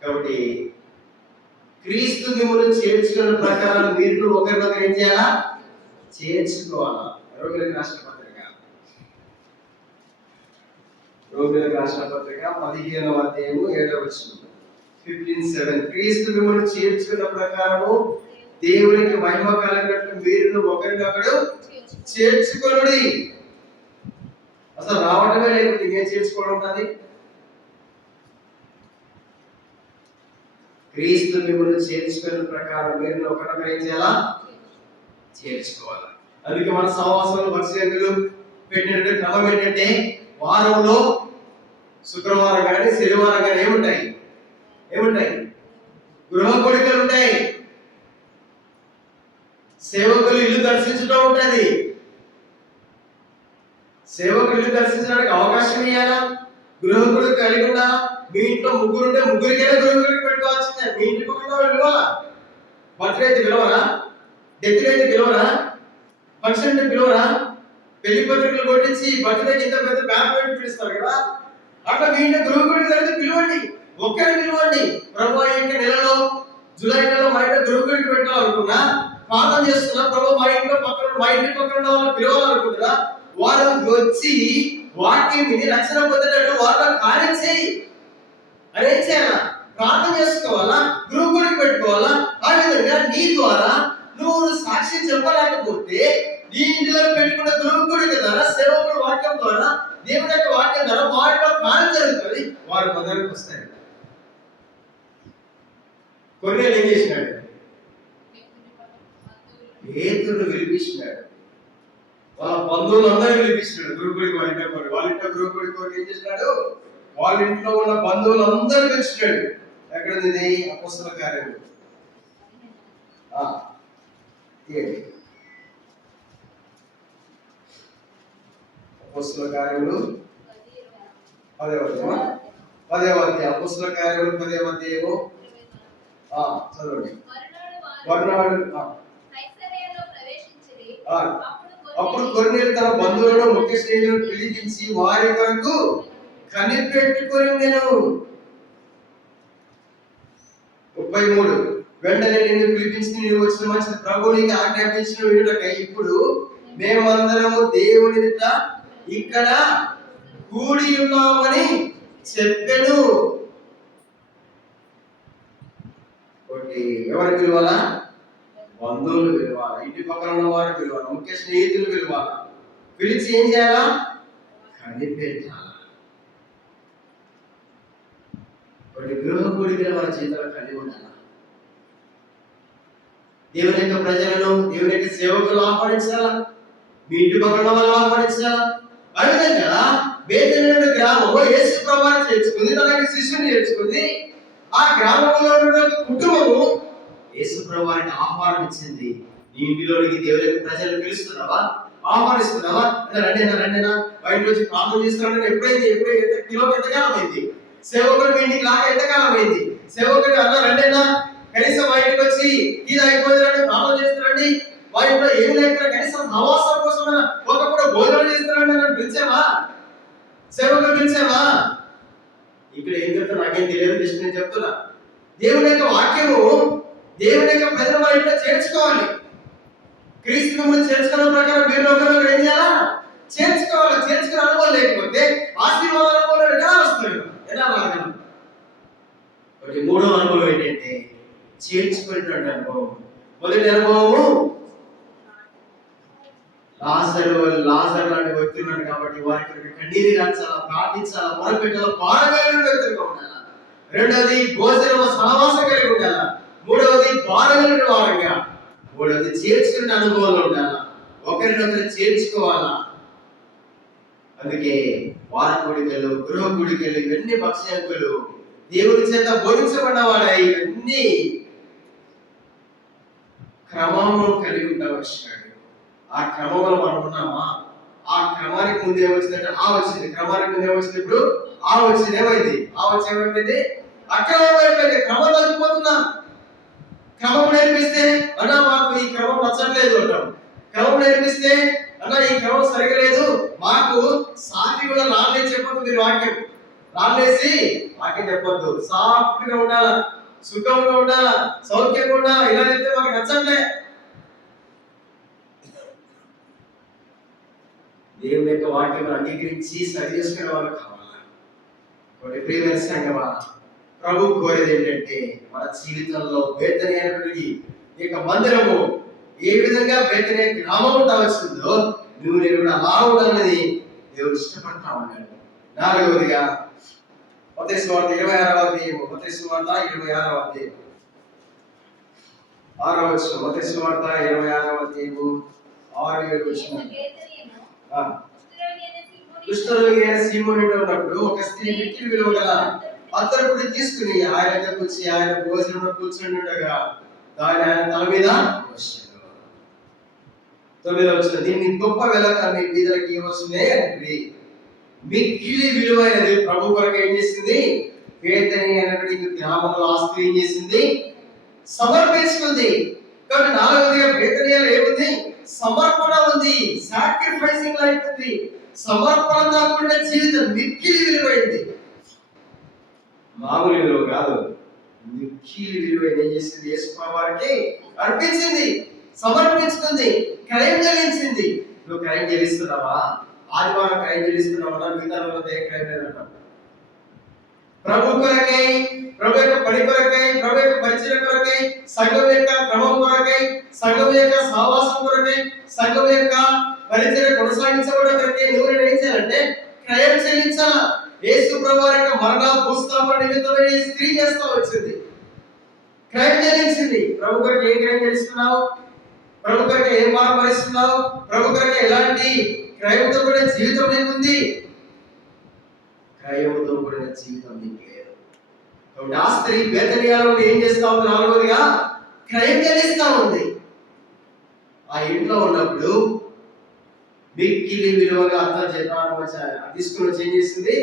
కాబట్టి క్రీస్తు మిమ్మల్ని చేర్చుకున్న ప్రకారం మీరు ఒకరినొకరు ఏం చేయాలా? చేర్చుకోవాలా. రోగులకు రాసిన పత్రిక, రోగులకు రాసిన పత్రిక 15వ అధ్యాయము 7వ వచనం, 15:7, క్రీస్తు మిమ్మల్ని చేర్చుకున్న ప్రకారము దేవునికి మహిమ కలిగినట్లు మీరు ఒకరినొకడు చేర్చుకొనుడి. అసలు రావడమే లేకపోతే ఇంకేం చేర్చుకోవడం ఉంటుంది? క్రీస్తు మిమ్మల్ని చేర్చుకున్న ప్రకారం మీరు ఒకరినొకరు ఏం చేయాలా? చేర్చుకోవాలి. అందుకే మన సహవాసంలో భక్తులు పెట్టినట్టు క్రమం ఏంటంటే, వారంలో శుక్రవారం కానీ శనివారం కానీ ఏముంటాయి? గృహ కోడికలు ఉంటాయి. సేవకులు ఇల్లు దర్శించడం ఉంటుంది. సేవకులు ఇల్లు దర్శించడానికి అవకాశం ఇవ్వాలా? గృహకుడు కలిగి ఉండాలా? మీ ఇంట్లో ముగ్గురు ఉంటే ముగ్గురికైనా గృహకుడికి పెట్టుకోవాల్సిందే. మీ ఇంటికి పిలవాలా? బర్త్డే అయితే పిలవరా? డెత్ అయితే పిలవరా? ఫంక్షన్ అంటే పిలవరా? పెళ్లి పత్రికలు కొట్టించి బర్త్డేకి ఇంత పెద్ద బ్యాగ్ పెట్టి పిలుస్తారు కదా. అట్లా మీ ఇంట్లో గృహకుడికి కలిగితే పిలవండి, ఒక్కరిని పిలవండి. ప్రభు ఈ నెలలో జూలై నెలలో మా ఇంట్లో గృహకుడికి పెట్టాలనుకున్నా, ప్రార్థన చేస్తున్నా, ప్రభు మా ఇంటి పక్కన ఉన్న వాళ్ళు పిలవాలనుకుంటున్నా, వారు వచ్చి వాక్యం విని రక్షణ పొందేటట్టు వాళ్ళ కార్యం చేయి. అదేం చేయాలా? ప్రార్థన చేసుకోవాలా, గృహకుడికి పెట్టుకోవాలా. ఆ విధంగా నీ ద్వారా నువ్వు సాక్ష్యం చెప్పలేకపోతే నీ ఇంటిలో పెట్టుకున్న గృహకుడి ద్వారా, సేవకుడు వాక్యం ద్వారా, దేవుని యొక్క వాక్యం ద్వారా వారిలో కార్యం జరుగుతుంది, వారి మొదలకు వస్తాయి. కొన్నేళ్ళు ఏం చేసినాడు? పేతురును పిలిపించినాడు. వాళ్ళ బంధువులందరూ పిలిపించినాడు గృహకుడికి. వాళ్ళ ఇంట్లో గృహకుడికి ఏం చేసినాడు? వాళ్ళ ఇంట్లో ఉన్న బంధువులందరూ పిలిచినాడు. ఎక్కడుంది ఇది? అపొస్తలుల కార్యములు. అపొస్తలుల కార్యములు 10వ అధ్యాయం. అపొస్తలుల కార్యములు 10వ అధ్యాయము. చదవండి. అప్పుడు కొర్నేలు తన బంధువులను ముఖ్య స్నేహితులను పిలిపించి వారి కొరకు కనిపెట్టుకొని నేను 33 వెంటనే నిన్ను పిలిపించి నీవు వచ్చిన మంచి ప్రభు నీకు ఆజ్ఞాపించిన వినుటకై ఇప్పుడు మేమందరము దేవుని ఎదుట ఇక్కడ కూడి ఉన్నామని చెప్పెను. ఎవరు పిలవాలా? బంధువులు పిలవాలా, ఇంటి పక్కన ఉన్న వారు పిలవాలా, ముఖ్య స్నేహితులు పిలవాలా. పిలిచి ఏం చేయాలా? కనిపెట్టాలా. గృహకుడికి మన జీవితంలో కలిగి ఉండాలి. దేవుని యొక్క ప్రజలను, దేవుని యొక్క సేవకులు ఆహ్వానించాలా, మీ ఇంటి పక్కన వాళ్ళు ఆహ్వానించాలా. అదేవిధంగా బేతేలు గ్రామంలో యేసు ప్రభువుని చేర్చుకుంది, తనకి శిష్యుని చేర్చుకుంది. ఆ గ్రామంలో ఉన్న కుటుంబము యేసు ప్రభువుని ఆహ్వానించింది. నీ ఇంటిలోనికి దేవుని యొక్క ప్రజలను పిలుస్తున్నావా? ఆహ్వానిస్తున్నావా? రండినా బయట నుంచి ప్రార్థన చేస్తున్నాడని ఎప్పుడైతే ఎంతకాలం అయింది? సేవకుడు మీ ఇంటికి లాగా ఎంతకాలం అయింది? సేవకుడు రండినా కనీసం మా ఇంటికి వచ్చి ఇది అయిపోయిందంటే ప్రార్థన చేస్తారండి, మా ఇంట్లో ఏమి లేకుండా కనీసం సహవాసం కోసం ఒకప్పుడు భోజనం చేస్తారండి అని పిలిచావా? సేవకుడు పిలిచావా? ఇక్కడ ఏం చెప్తా నాకేం తెలియదు, జస్ట్ నేను చెప్తున్నా. దేవుని యొక్క వాక్యము, దేవుని యొక్క ప్రజల మన ఇంట్లో చేర్చుకోవాలి. క్రీస్తు మిమ్మల్ని చేర్చుకున్న ప్రకారం మీరు ఒకరు ఏం చేయాలా? చేర్చుకోవాలి. చేర్చుకునే అనుభవం లేకపోతే ఆశీర్వాద అనుభవం ఎలా వస్తాడు? ఎలా రాగలం? ఒకటి మూడవ అనుభవం ఏంటంటే చేర్చుకునేటువంటి అనుభవం. మొదటి అనుభవము లాజరు లాంటి వ్యక్తులు ఉన్నారు కాబట్టి వారికి కన్నీరు రాల్చాలా, ప్రార్థించాలా, మొరపెట్టాలా, పాడగలిగిన వ్యక్తులుగా ఉండాలా. రెండవది భోజనం సహవాసం కలిగి ఉండాలా. మూడవది పాడగలిగిన వారంగా. మూడవది చేర్చుకునే అనుభవంలో ఉండాలా, ఒకరినొకరు చేర్చుకోవాలా. అందుకే వార కూడికలు, గృహ కూడికలు, ఇవన్నీ భక్ష్యంకులు దేవుడి చేత బోధించబడ్డవాడై ఇవన్నీ క్రమము కలిగి ఉండవచ్చాడు. ఆ క్రమంలో మనం ఉన్నామా? ఆ క్రమానికి ముందే వచ్చిందంటే ఆ వచ్చింది, క్రమానికి ముందే వచ్చింది, ఇప్పుడు ఆ వచ్చింది. ఏమైంది? ఆ వచ్చి ఏమైపోయింది? అక్రమం అయిపోయింది. క్రమం తగ్గిపోతున్నాం. క్రమం నేర్పిస్తే అన్నా మాకు ఈ క్రమం నచ్చట్లేదు అంటాం. క్రమం నేర్పిస్తే అన్నా ఈ క్రమం సరిగలేదు, మాకు సాటి కూడా రాలే చెప్పొద్దు. మీరు వాక్యం రాలేసి వాక్యం చెప్పొద్దు. సాఫ్ట్ గా ఉండాలా, సుఖంగా ఉండాలా, సౌఖ్యంగా ఉండాలా. ఇలా చెప్తే మాకు నచ్చట్లే. దేవుని యొక్క వాక్యం అంగీకరించి సరి చేసుకునే వాళ్ళు కావాలా. కొన్ని ప్రియమైన సంగమా, ప్రభు కోరేది ఏంటంటే మన జీవితంలో బేతనీయ యొక్క మందిరము ఏ విధంగా బేతనీయ గ్రామం ఉండవలసిందో నువ్వు నేను కూడా అలా ఉండాలని దేవుడు ఇష్టపడతా ఉన్నాడు. నాలుగవదిగా మత్తయి సువార్త 26వ అధ్యాయం. మత్తయి సువార్త 26వ అధ్యాయం 6వ వచనం. మత్తయి సువార్త 26వ అధ్యాయము 6వ వచనం. కుష్ఠరోగి అయిన సీమోను ఉన్నప్పుడు ఒక స్త్రీ మిక్కిలి విలువ గల అత్తరుపుడి తీసుకుని ఆయన దగ్గరకు వచ్చి ఆయన భోజనంలో కూర్చొని ఉండగా దాని ఆయన తల మీద వచ్చాడు. 9వ వచనం. దీన్ని గొప్ప వెలక నీ బీదలకి ఇవ్వచ్చునే అండి. మిక్కిలి విలువైనది. ప్రభు కొరకు ఏం చేసింది? బేతనీ అనేటువంటి గ్రామంలో ఆస్తి ఏం చేసింది? సమర్పించుకుంది. కాబట్టి నాలుగవదిగా బేతనీలో ఏముంది? సమర్పణ ఉంది, సాక్రిఫైసింగ్ లైఫ్ ఉంది. సమర్పణతో కూడిన జీవితం మిక్కిలి విలువైంది. మామూలు విలువ కాదు, మిక్కిలి విలువైంది. ఏం చేసింది? యేసు ప్రభువారికి అర్పించింది, సమర్పించుకుంది, క్రయం చెల్లించింది. నువ్వు క్రయం చెల్లిస్తున్నావా? ఆదివారం క్రయం చెల్లిస్తున్నావా? మిగతా రోజులతో ఏ క్రయం లేదంటావు. ప్రభు కొరకై, ప్రభు యొక్క పని కొరకై, ప్రభు యొక్క పరిచయ కొరకై, సంఘం యొక్క క్రమం కొరకై, సంఘం యొక్క సహవాసం కొరకై, సంఘం యొక్క పరిచయ కొనసాగించబడే కొరకై నువ్వు ఏం చేయాలంటే క్రయం చెల్లించాలా. యేసు ప్రభువారి యొక్క మరణ భూస్థాపన నిమిత్తమై స్త్రీ చేస్తా వచ్చింది, క్రయం చెల్లించింది. ప్రభు కొరకు ఏం క్రయం చెల్లిస్తున్నావు? ప్రభు కొరకు ఏం మానపరుస్తున్నావు? ప్రభు కొరకు ఎలాంటి క్రయంతో కూడిన జీవితం నీకుంది? క్రయంతో కూడిన జీవితం నీకు లేదు. కాబట్టి ఆ స్త్రీ బేతనీలో ఏం చేస్తా ఉంది? నాలుగోదిగా క్రయం చెల్లిస్తా ఉంది. ఆ ఇంట్లో ఉన్నప్పుడు మిక్కిలి విలువగా అర్థం చేద్దాం తీసుకుని వచ్చి ఏం చేసింది?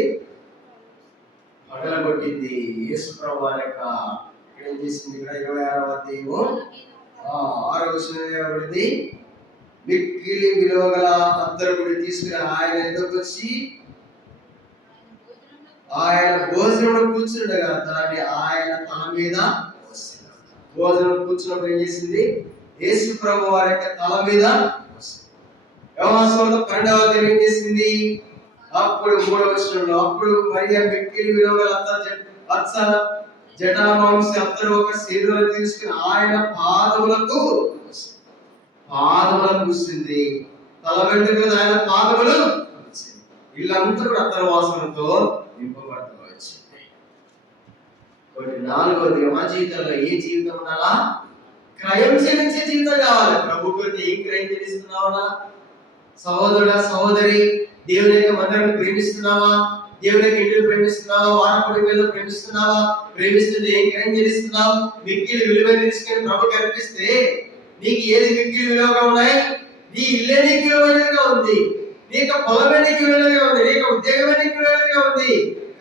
పగలగొట్టింది. యేసు ప్రభువారి యొక్క ఏం చేసింది? ఇక్కడ 26వ అధ్యాయము 6వ వచనంలో మిక్కిలి విలువగల అత్తరుని తీసుకుని ఆయన ఎదురుకు వచ్చి ఆయన భోజనంలో కూర్చుండగా దాన్ని ఆయన తల మీద భోజనం కూర్చున్నప్పుడు ఏం చేసింది? యేసు ప్రభువారి యొక్క తల మీద యోహాను సువార్త 12వ అధ్యాయం ఏం చేసింది? అప్పుడు 3వ వచనంలో అప్పుడు మరియ మిక్కిలి విలువగల అచ్చ జటామాంసి అత్తరు ఒక శరీరం తీసుకుని ఆయన పాదములకు కూసింది. తల వెంట్రుకలు ఆయన పాదములు ఇల్లంతా కూడా అత్తరు వాసనతో నింపబడుతూ వచ్చింది. కాబట్టి నాలుగోది, మా జీవితంలో ఏ జీవితం ఉండాలా? క్రయం చెల్లించే జీవితం కావాలి. ప్రభు కొరకు ఏం క్రయం చెల్లిస్తున్నావా? సహోదరుడా, సహోదరి, దేవుని యొక్క మందిరాన్ని ప్రేమిస్తున్నావా? దేవుని యొక్క ఇంటిని ప్రేమిస్తున్నావా? వారపడిలో ప్రేమిస్తున్నావా? ప్రేమిస్తుంటే ఏం క్రయం చెల్లిస్తున్నావు? మిక్కిలి విలువైన తీసుకొని ప్రభుకి అర్పిస్తే నీకు ఏది మిక్కిలి విలువగా ఉన్నాయి? నీ ఇల్లే నీకు విలువైనదిగా ఉంది, నీకు పొలమే నీకు విలువైనదిగా ఉంది, నీకు ఉద్యోగమే నీకు విలువైనదిగా ఉంది.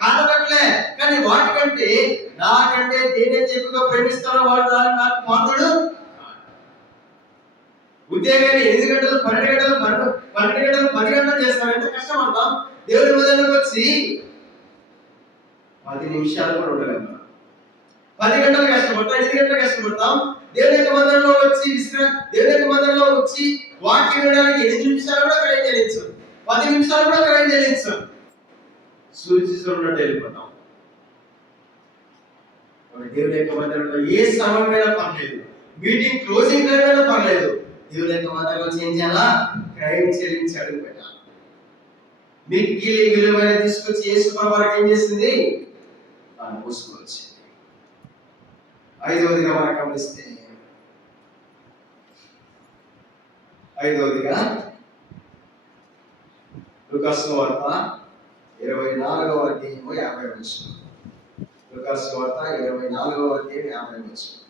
కాదనట్లే, కానీ వాటికంటే నాకంటే దేనైతే ఎక్కువగా ప్రేమిస్తానో వాడు నాకు పాత్రుడు. ఉద్యోగాన్ని 8 గంటలు 12 గంటలు 12 గంటలు 10 గంటలు చేస్తాం. ఎంత కష్టపడతాం. దేవుడి మందిరానికి వచ్చి 10 నిమిషాలు కూడా ఉండగలం. 10 గంటలు కష్టపడతాం, 8 గంటలు కష్టపడతాం. దేవుని యొక్క మందిరంలో వచ్చి దేవుని యొక్క మందిరంలో వచ్చి వాక్యం వినడానికి 8 నిమిషాలు కూడా క్రయం చెల్లించు, 10 నిమిషాలు కూడా క్రయం చెల్లించు. సూచిస్తున్నట్టు వెళ్ళిపోతాం. దేవుని యొక్క మందిరంలో ఏ సమయమైనా పర్లేదు, మీటింగ్ క్లోజింగ్ టైం అయినా పర్లేదు, దేవుని యొక్క మందిరంలో ఏం చేయాలా? క్రయం చెల్లించి అడుగు పెట్టాలి. మిక్కిలి విలువైన తీసుకొచ్చి యేసు ప్రభువారికి ఏం చేసింది? దాన్ని మూసుకొచ్చింది. ఐదవదిగా మనం గమనిస్తే, లూకాసు సువార్త 24వ అధ్యాయము 50వ వచనం. లూకాసు సువార్త 24వ అధ్యాయం 50వ వచనం.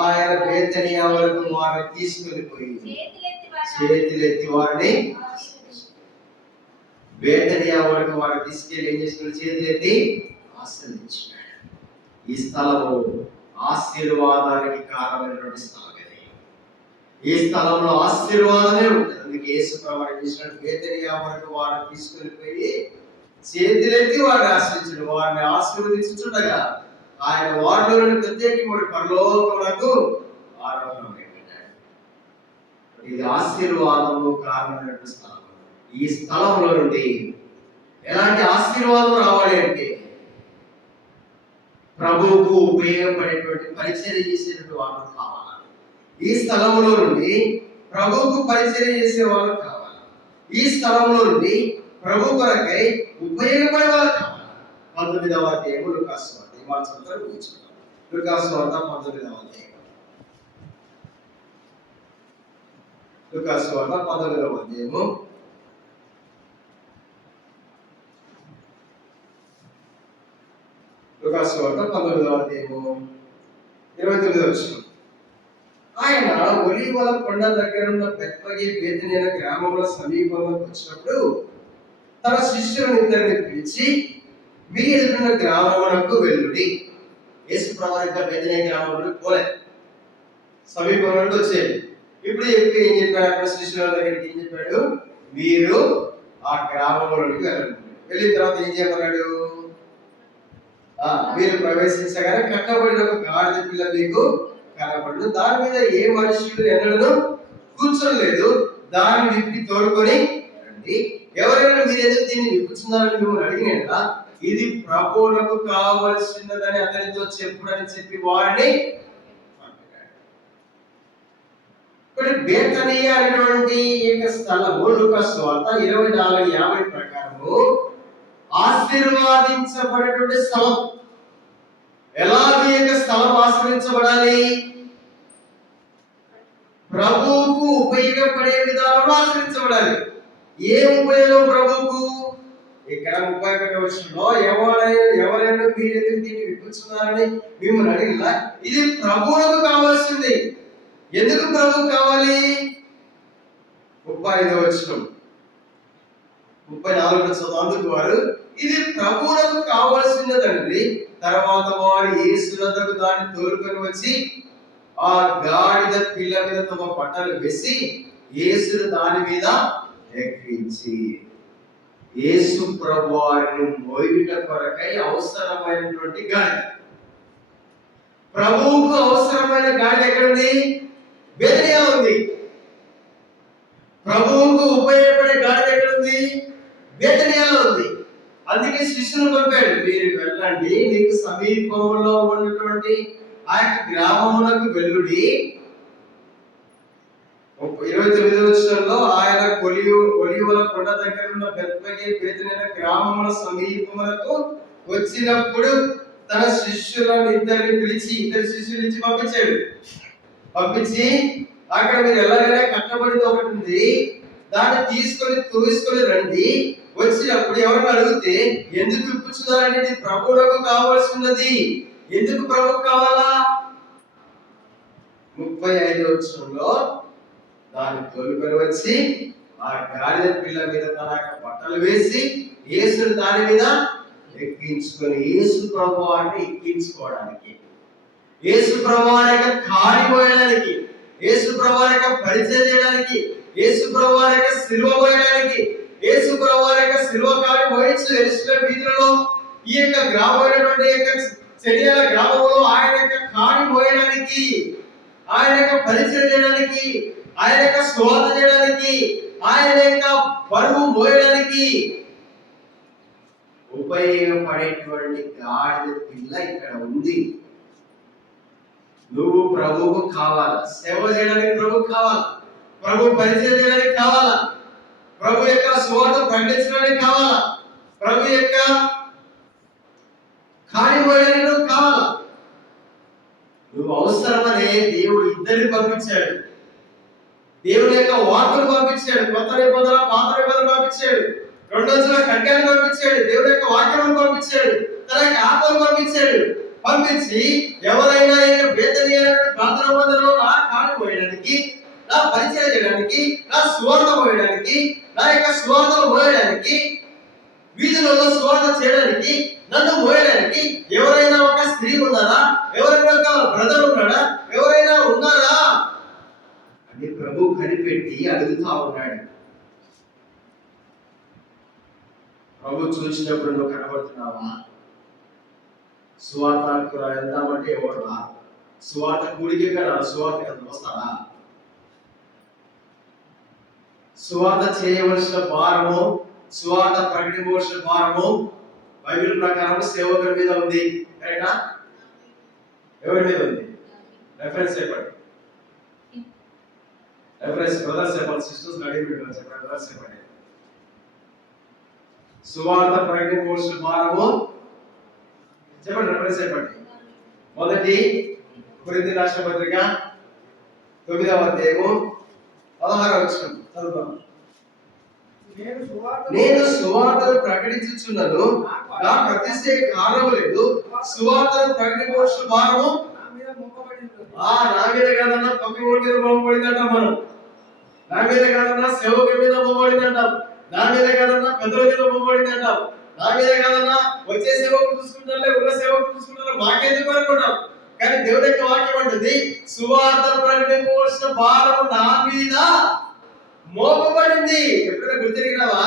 ఆయన బేతనియా వరకు వారిని తీసుకొని పోయి చేతులెత్తి వారిని బేతనియా వరకు వారిని తీసుకెళ్ళి ఏం చేసుకుని చేతులెత్తి ఆశీర్వదించాడు. ఈ స్థలము ఆశీర్వాదానికి కారణమైనటువంటి స్థలం. ఈ స్థలంలో ఆశీర్వాదమే ఉంటుంది. అందుకే యేసు ప్రభువు చేసినట్టు బేతనియా వరకు వారిని తీసుకొని పోయి చేతులెత్తి వారిని ఆశ్రయించాడు. వారిని ఆశీర్వదించుండగా ఆయన వారిలో ప్రత్యేకమైన పరలోకమునకు ఆరోహణం పెట్టాడు. ఇది ఆశీర్వాదము కారణమైనటువంటి స్థలం. ఈ స్థలంలో నుండి ఎలాంటి ఆశీర్వాదం రావాలి అంటే ప్రభువుకు ఉపయోగపడేటువంటి పరిచర్య చేసేటువంటి వాళ్ళు కావాలి. ఈ స్థలంలో నుండి ప్రభువుకు పరిచర్య చేసే వాళ్ళు కావాలి. ఈ స్థలంలో నుండి ప్రభు కొరకై ఉపయోగపడే వాళ్ళు కావాలి. 19వ అధ్యాయము లూకాసు సువార్త. ఈ మాట చదువుతారు కూర్చుంటాం. లూకాసు సువార్త 19వ అధ్యాయం. లూకాసు సువార్త 19వ అధ్యాయము 29వ వచనం. ఆయన ఒలీవల కొండ దగ్గర ఉన్న బెత్ఫగే బేతనియా గ్రామంలో సమీపంలోకి వచ్చినప్పుడు తన శిష్యులను ఇద్దరిని పిలిచి మీ ఎదురున్న గ్రామమునకు వెళ్ళుడి. యేసు ప్రభువు ఇంకా బెతనియా గ్రామంలో పోలే, సమీపంలో వచ్చేది. ఇప్పుడు చెప్పి ఏం చెప్పాడు అక్కడ శిష్యుల దగ్గరికి? ఏం చెప్పాడు? మీరు ఆ గ్రామంలోనికి వెళ్ళండి. వెళ్ళిన తర్వాత ఏం చేయమన్నాడు? మీరు ప్రవేశించగానే కట్టబడిన ఒక గాడిద పిల్ల మీకు కనబడు, దాని మీద ఏ మనుషులు ఎన్నడూ కూర్చోలేదు, దాన్ని విప్పి తోడుకొని రండి. ఎవరైనా మీరు ఎందుకు దీన్ని విప్పుచున్నారని మిమ్మల్ని అడిగినా ఇది ప్రభువులకు కావలసినదని అతనితో చెప్పుడని చెప్పి వారిని ఇప్పుడు బేతనియా అనేటువంటి యొక్క స్థలము లూకా సువార్త 24:50 ప్రకారము ఆశీర్వాదించబడేటువంటి స్థలం. ఎలా ఈ యొక్క స్థలం ఆశ్రయించబడాలి? ప్రభువుకు ఉపయోగపడే విధానంలో ఆశ్రయించబడాలి. ఏ ఉపయోగం ప్రభువుకు? ఇక్కడ 31వ వచనంలో ఎవరైనా మీరు ఎందుకు దీన్ని విప్పుచున్నారని మిమ్మల్ని అడిగినా ఇది ప్రభువులకు కావాల్సింది. ఎందుకు ప్రభువుకు కావాలి? 35వ వచనం 34 చదువు వారు ఇది ప్రభువులకు కావాల్సినదండి. తర్వాత వారు యేసు వద్దకు దాన్ని తోలుకొని వచ్చి ఆ గాడిద పిల్ల మీద తమ బట్టలు వేసి యేసును దాని మీద ఎక్కించి యేసు ప్రభువారిని మోయుట కొరకై అవసరమైనటువంటి గాడిద. ప్రభువుకు అవసరమైన గాడిద ఎక్కడుంది? బెతనియా ఉంది. ప్రభువుకు ఉపయోగపడే గాడిద ఎక్కడుంది? బెతనియాలో ఉంది. అందుకే శిష్యులను పంపాడు, మీరు వెళ్ళండి, మీకు సమీపంలో ఉన్నటువంటి ఆ యొక్క గ్రామములకు వెళ్ళుడి. 29వ వచనంలో ఆయన ఒలీవల కొండ దగ్గర ఉన్న బెత్ఫగే బేతనియా గ్రామముల సమీపములకు వచ్చినప్పుడు తన శిష్యులను ఇద్దరు శిష్యులు ఇచ్చి పంపించి అక్కడ మీరు ఎలాగైనా కట్టబడింది ఒకటి ఉంది, దాన్ని తీసుకొని రండి. వచ్చినప్పుడు ఎవరైనా అడిగితే ఎందుకు విప్పుచున్నారనేది ప్రభువులకు కావాల్సినది. ఎందుకు ప్రభువుకు కావాలా? 35వ వచనంలో దాన్ని తోలుకొని వచ్చి ఆ గాడిద పిల్ల మీద తన బట్టలు వేసి యేసుని దాని మీద ఎక్కించుకొని యేసు ప్రభువారిని ఎక్కించుకోవడానికి, యేసు ప్రభువారి యొక్క కాడి మోయడానికి, యేసు ప్రభువారి యొక్క పరిచయం చేయడానికి, యేసు ప్రభువారి యొక్క సిలువ మోయడానికి, యేసు ప్రభువారి యొక్క సిలువ కాడి మోయించు యెరూషలేము వీధులలో ఈ యొక్క గ్రామమైనటువంటి యొక్క చెరియల గ్రామంలో ఆయన యొక్క కాడి మోయడానికి, ఆయన యొక్క పరిచయం చేయడానికి, ఆయన యొక్క సువార్త చేయడానికి, ఆయన యొక్క బరువు మోయడానికి ఉపయోగపడేటువంటి గాడిద పిల్ల ఇక్కడ ఉంది. నువ్వు ప్రభువుకు కావాలా? సేవ చేయడానికి ప్రభువుకు కావాలా? ప్రభు పరిచయం చేయడానికి కావాలా? ప్రభు యొక్క సువార్త ప్రకటించడానికి కావాలా? ప్రభు యొక్క కార్యమోయడానికి నువ్వు కావాలా? నువ్వు అవసరమనే దేవుడు ఇద్దరిని పంపించాడు. దేవుని యొక్క వార్తను పంపించాడు, కొత్త నిబంధన పాత నిబంధన పంపించాడు, 2 రోజుల ఖడ్గాన్ని పంపించాడు, దేవుని యొక్క వాక్యం పంపించాడు, తన యొక్క ఆత్మను పంపించి ఎవరైనా బేతనియా ప్రార్థన మందిరంలో నా కాడి మోయడానికి, నా పరిచయం చేయడానికి, నా సువార్త మోయడానికి, నా యొక్క సువార్తను మోయడానికి, వీధులలో సువార్త చేయడానికి, నన్ను మోయడానికి ఎవరైనా ఒక స్త్రీ ఉన్నారా? ఎవరైనా ఒక బ్రదర్ ఉన్నాడా? ఎవరైనా ఉన్నారా అని ప్రభు కనిపెట్టి అడుగుతా ఉన్నాడు. ప్రభు చూసినప్పుడు నువ్వు కనబడుతున్నావా? సువార్తకు వెళ్తామంటే ఎవరు రా? సువార్త కూడికే కదా, సువార్త కదా వస్తారా? సువార్త చేయవలసిన భారము, సువార్త ప్రకటించవలసిన భారము బైబిల్ ప్రకారం సేవకుల మీద ఉంది. కరెక్టా? ఎవరి మీద ఉంది? రెఫరెన్స్ చెప్పండి. రెఫరెన్స్ బ్రదర్స్ చెప్పండి, సిస్టర్స్ అడిగి చెప్పండి. బ్రదర్స్ చెప్పండి. సువార్త ప్రకటించవలసిన భారము చెప్పండి. రెఫరెన్స్ చెప్పండి. మొదటి కొరింథీ రాసిన పత్రిక 9వ అధ్యాయము 16వ వచనం చదువుదాం. నేను సువార్తను ప్రకటించుచున్నాను, నాకు అతిశయ కారణం లేదు. సువార్తను ప్రకటించవలసిన భారము నా మీద కాదన్నా పక్కన మీద మోపబడిందంటాం. మనం నా మీద కాదన్నా సేవకుల మీద మోపబడిందంటాం. నా మీద కాదన్నా పెద్దల మీద పంపబడింది అంటాం. నా మీద కాదన్నా వచ్చే సేవకులు చూసుకుంటారులే, ఉన్న సేవకులు చూసుకుంటారు, మాకెందుకు అనుకుంటాం. కానీ దేవుడి యొక్క వాక్యం అంటుంది, సువార్త ప్రకటించవలసిన భారం నా మీద మోపబడింది. ఎప్పుడైనా గుర్తిరిగినావా?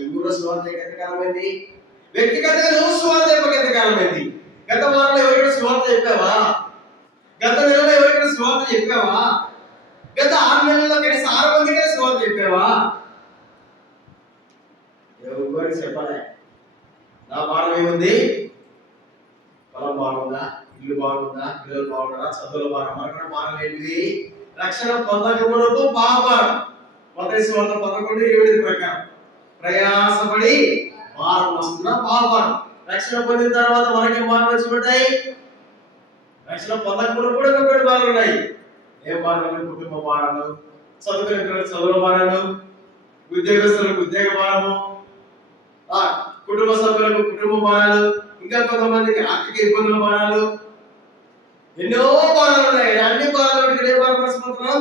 ఈ ఊళ్ళో సువార్త ఎంతకాలమైంది? వ్యక్తిగతంగా నువ్వు సువార్త ఎంతకాలమైంది? గత వారంలో ఎవరికైనా సువార్త చెప్పావా? గత నెలలో ఎవరికైనా సువార్త చెప్పావా? గత 6 నెలల్లో కనీసం 6 మందికైనా సువార్త చెప్పావా? ఎవరికి చెప్పాలి? నా భారం ఏముంది? పొలం బాగుందా, ఇల్లు బాగుందా, పిల్లలు బాగున్నారా, చదువులు బాగా, మనకున్న భారం ఏంటివి? రక్షణ పొందకమునకు పాపం. మొదటి సువార్త 11:7 ప్రకారం ప్రయాసపడి భారం వస్తున్న పాపం. రక్షణ పొందిన తర్వాత మనకి భారం వచ్చిపడ్డాయి. రక్షణ పొందకమునకు కూడా కొన్ని భారాలు ఉన్నాయి. ఏం భారాలు? కుటుంబ భారాలు, చదువుకునే చదువుల భారాలు, ఉద్యోగస్తులకు ఉద్యోగ భారము, కుటుంబ సభ్యులకు కుటుంబ భారాలు, ఇంకా కొంతమందికి ఆర్థిక ఇబ్బందుల భారాలు, ఎన్నో భారాలు ఉన్నాయి. అన్ని భారాలు ఏ భారం మర్చిపోతున్నాం?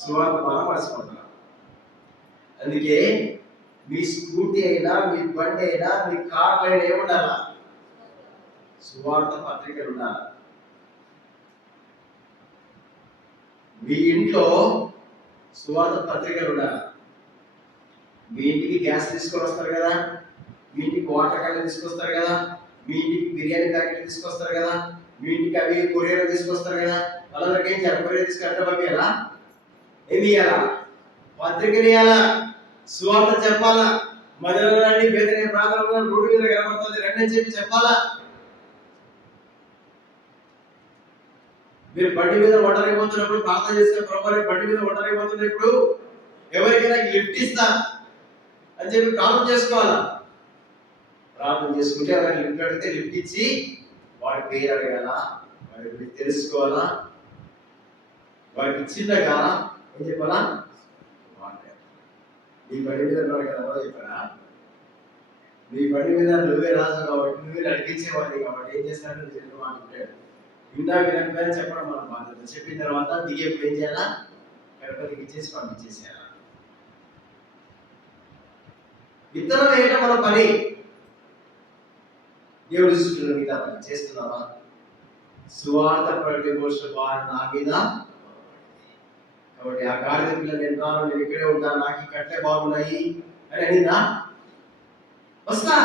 సువార్త భారం మర్చిపోతున్నాం. అందుకే మీ స్కూటీ అయినా, మీ బండి అయినా, మీ కార్ అయినా ఏముండాలా? సువార్త పత్రికలు ఉండాలి. మీ ఇంట్లో సువార్త పత్రికలు ఉండాలి. మీ ఇంటికి గ్యాస్ తీసుకొని వస్తారు కదా, మీ ఇంటికి వాటర్ క్యాన్ తీసుకొస్తారు కదా, మీ ఇంటికి బిర్యానీ ప్యాకెట్ తీసుకొస్తారు కదా, మీ ఇంటికి అవి కొరియర్ తీసుకొస్తారు కదా. వాళ్ళందరికీ ఏం చేయాలి? కొరియర్ తీసుకెళ్ళి పంపించాలా? ఏమి ఇవ్వాలా? పత్రికలు ఇవ్వాలా, సువార్త చెప్పాలా. మధ్యలో రండి, బేదనే ప్రాంతంలో రోడ్డు మీద కనబడుతుంది రండి అని చెప్పి చెప్పాలా. మీరు బండి మీద ఒంటరైపోతున్నప్పుడు ప్రార్థన చేసిన ప్రభువా బండి మీద ఒంటరైపోతున్నప్పుడు ఎవరికైనా లిఫ్ట్ ఇస్తా అని చెప్పి ప్రార్థన చేసుకోవాలా. ప్రార్థన చేసుకుంటే ఎవరైనా లిఫ్ట్ అడిగితే లిఫ్ట్ ఇచ్చి వాడి పేరు అడగాల, వాడి తెలుసుకోవాలా, వాడికి చిన్నగా ఏం చెప్పాలా? నీ బండి మీద కదా చెప్పారా? నీ బండి మీద నువ్వే రాజు కాబట్టి, నువ్వే నడిపించేవాడిని కాబట్టి ఏం చేస్తాడు? చెప్పడం అంటాడు. విన్నా వినకపోయినా చెప్పడం మన బాధ్యత. చెప్పిన తర్వాత దిగేప్పుడు ఏం చేయాలా? గణపతికి ఇచ్చేసి పంపించేసేయాలా. విత్తనం వేయడం మన పని. దేవుడి దృష్టిలో మిగతా పని చేస్తున్నావా? సువార్త ప్రకటించవలసిన భారం నా మీద. కాబట్టి ఆ గాడిద పిల్ల నేను ఇక్కడే ఉంటాను, నాకు ఈ కట్లే బాగున్నాయి అని అనిందా? వస్తా.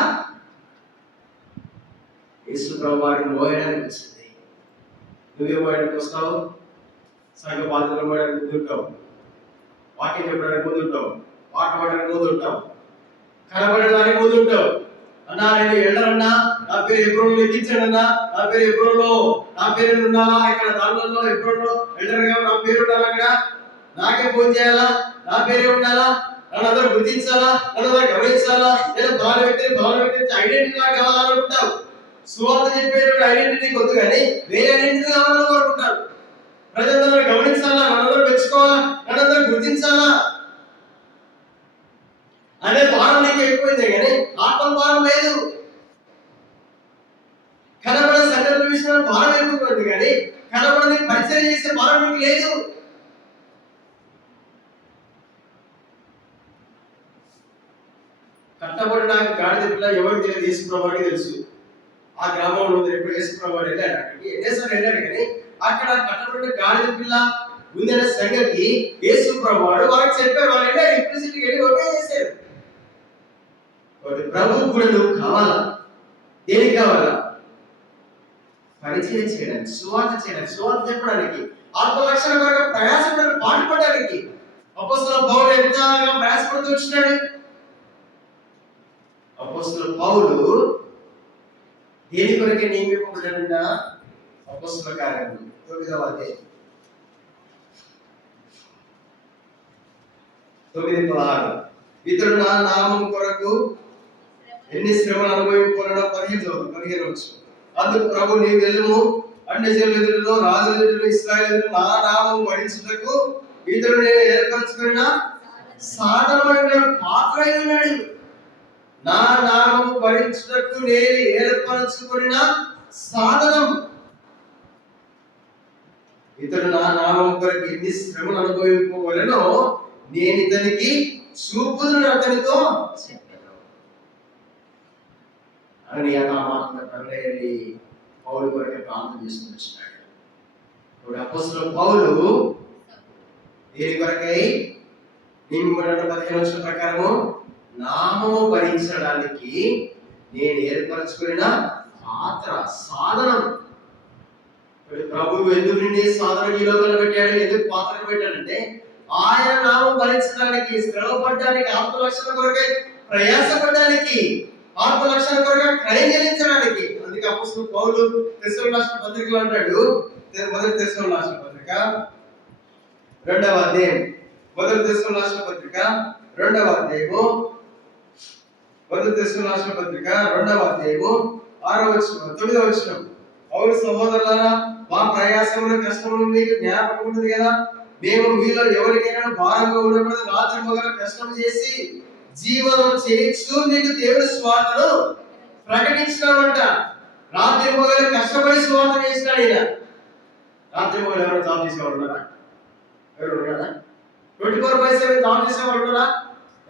యేసు ప్రభువు వారిని మోయడానికి వచ్చింది. నువ్వేం మోయడానికి వస్తావు? సంఘ బాధ్యతలు మోయడానికి ముందుంటావు, వాక్యం చెప్పడానికి ముందుంటావు, పాట పాడడానికి ముందుంటావు, కనబడడానికి ముందుంటావు. అన్నా నేను ఎల్లరన్నా, నా పేరు ఎబ్రోన్లో ఎక్కించాడన్నా, నా పేరు ఎబ్రోన్లో, నా పేరు ఉండాలా ఇక్కడ దాంట్లో ఎబ్రోన్లో ఎల్లరగా నా పేరు ఉండాలా, అక్కడ నాకే ఫోన్ చేయాలా, నా పేరే ఉండాలా, నన్ను అందరూ గుర్తించాలా, నన్ను అందరూ గమనించాలా, లేదా బాల వ్యక్తి ఐడెంటిటీ నాకు కావాలనుకుంటావు. సువార్త చెప్పేటువంటి ఐడెంటిటీ కొద్దు కానీ వేరే ఐడెంటిటీ కావాలని కోరుకుంటారు. ప్రజలందరూ గమనించాలా, నన్నందరూ మెచ్చుకోవాలా, నన్నందరూ గుర్తించాలా అనే భారం నీకు ఎక్కువైందే కానీ ఆత్మ భారం లేదు. కనబడే సందర్భ విషయంలో భారం ఎక్కువైంది కానీ కనబడని పరిచయం చేసే భారం నీకు లేదు. కట్టబడడానికి గాడిద పిల్ల ఎవరికి తెలియదు? యేసుప్రభు వారికి తెలుసు. ఆ గ్రామంలో ఎప్పుడు యేసుప్రభు వారు వెళ్ళాడు, అక్కడికి ఎన్నేసార్లు వెళ్ళాడు కానీ అక్కడ కట్టబడిన గాడిద పిల్ల ఉందనే సంగతి యేసుప్రభు వారు వారికి చెప్పారు. వాళ్ళు వెళ్ళారు, ఇంప్లిసిటీకి వెళ్ళి ఒకే చేశారు. ప్రభువు కూడా నువ్వు కావాలా? దేనికి కావాలా? పరిచయం చేయడానికి, సువార్త చేయడానికి, సువార్త చెప్పడానికి, ఆత్మరక్షణ కొరకు ప్రయాసపడడానికి, పాటుపడడానికి. అపోస్తలుడైన పౌలు ఎంతగా ప్రయాసపడుతూ వచ్చినాడు. అపోస్తలుడైన పౌలు దేని కొరకే నియమింపబడ్డాడంట? అపోస్తల కార్యములు 9వ అధ్యాయం 9:16 ఇతడు నా నామం కొరకు ఎన్ని శ్రమలు అనుభవించాలో 15 వచ్చు. అందుకు ప్రభు నీవు వెళ్ళుము, అన్యజనుల ఎదురులో, రాజుల ఎదురులో, ఇశ్రాయేలు ఎదురులో నా నామం వహించుటకు ఇతడు నేను ఏర్పరచుకున్న సాధనమైన పాత్ర అయి ఉన్నాడు. నా నామం వహించుటకు నేను ఏర్పరచుకున్న సాధనం. ఇతడు నా నామం కొరకు ఎన్ని శ్రమలు అనుభవింపవలెనో నేను ఇతనికి చూపుదును అతనితో చెప్పాను అని వెళ్ళి పౌలు కొరకు ప్రార్థన చేసుకుని వచ్చినాడు. ఇప్పుడు అపోస్తలుడైన పౌలు దేని కొరకై 15 ప్రకారము నామము భరించడానికి నేను ఏర్పరచుకున్న పాత్ర సాధనం. ప్రభువు ఎందుకు నిండి సాధన ఈ లోకంలో పెట్టాడు, ఎందుకు పాత్ర పెట్టాడంటే ఆయన నామం భరించడానికి, శ్రమపడడానికి, ఆత్మరక్షణ కొరకై ప్రయాసపడడానికి, ఆత్మరక్షణ కొరకై క్రయం చెల్లించడానికి. అందుకే అపోస్తలుడైన పౌలు తెస్సలోనికీయులకు రాసిన పత్రికలో అంటాడు, మొదటి తెస్సలోనికీయులకు రాసిన పత్రిక 2వ అధ్యాయం, మొదటి తెస్సలోనికీయులకు రాసిన పత్రిక 2వ అధ్యాయము, మొదటి తెస్సలోనికీయులకు రాసిన పత్రిక 2వ అధ్యాయము 6వ వచనం 9వ వచనం. పౌలు సహోదరులారా, మా ప్రయాసములు కష్టములు మీకు జ్ఞాపకం ఉన్నది కదా. మేము మీలో ఎవరికైనా భారంగా ఉండకూడదు, రాత్రి పగలు కష్టం చేసి జీవనం చేయొచ్చు మీకు దేవుని సువార్తను ప్రకటించినామంట. రాత్రి పగలు కష్టపడి సువార్త చేసినాడు ఈయన. రాత్రి పగలు ఎవరైనా జాబ్ చేసేవాళ్ళు ఉన్నారా? ఎవరు ఉన్నారా? 24/7 జాబ్ చేసేవాళ్ళు ఉన్నారా?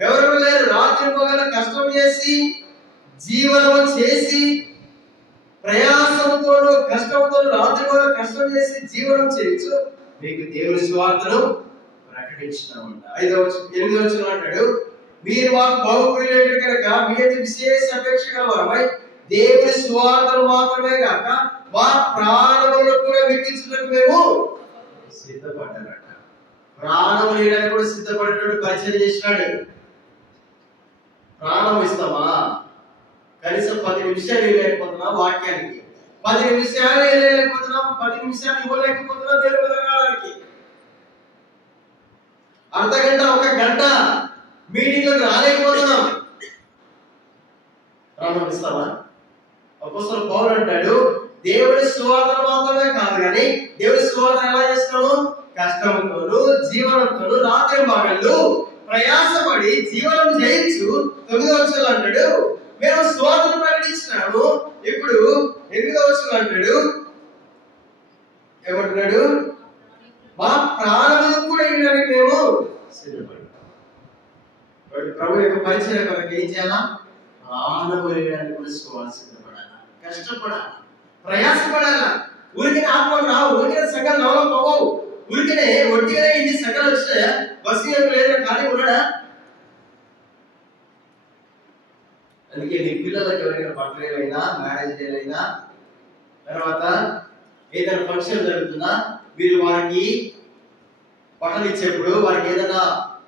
ఎవరు లేరు. రాత్రి పగలు కష్టం చేసి జీవనం చేసి ప్రయాసంతో కష్టంతో రాత్రి పగలు కష్టం చేసి జీవనం చేయొచ్చు మీకు దేవుని సువార్తను ప్రకటించినామంట. 8వ వచనం అంటాడు, మీరు మాకు బహుప్రియులైన కనుక మీ విశేష అపేక్ష గలవారమై దేవుని సువార్తను మాత్రమే కాక మా ప్రాణములను కూడా మిగిల్చుటకు మేము సిద్ధపడ్డారట. ప్రాణం ఇవ్వడానికి కూడా సిద్ధపడేటువంటి పరిచయం చేసినాడు. ప్రాణం ఇస్తామా? కనీసం 10 నిమిషాలు ఇవ్వలేకపోతున్నాం వాక్యానికి, 10 నిమిషాలు ఇవ్వలేకపోతున్నాం, 10 నిమిషాలు ఇవ్వలేకపోతున్నాం దేవుని విధానానికి. అర్ధగంట, 1 గంట మీటింగ్లకు రాలేకపోతున్నాం. ప్రాణం ఇస్తామా? అపోస్తలుడైన పౌలు అంటాడు, దేవుని సువార్తను మాత్రమే కాదు కానీ దేవుని సువార్త ఎలా చేస్తున్నాము? కష్టంతోను జీవనంతోను రాత్రి పగళ్ళు ప్రయాసపడి జీవనం చేయించు. 9వ వచనం అంటాడు, మేము సువార్తను ప్రకటించినాము. ఇప్పుడు 8వ వచనం అంటాడు, ఏమంటున్నాడు? మా ప్రాణములు కూడా ఇవ్వడానికి మేము సిద్ధపడ్డాం. ప్రభు యొక్క పరిచయం కొరకు ఏం చేయాలా? ప్రాణము ఇవ్వడానికి కూడా సిద్ధపడాలా, కష్టపడాలి, ప్రయాసపడాలా. ఊరికే ఆత్మలు రావు, ఊరికే సంఘాలు నవలం పోవు, ఊరికనే ఒట్టిగానే ఇన్ని సంఘాలు వస్తే బస్సు లేదు ఖాళీ ఉన్నాడా? అందుకే నీ పిల్లలకు ఎవరైనా బర్త్డేలైనా, మ్యారేజ్ డేలైనా, తర్వాత ఏదైనా ఫంక్షన్ జరుగుతున్నా మీరు వారికి బట్టలు ఇచ్చేప్పుడు, వారికి ఏదైనా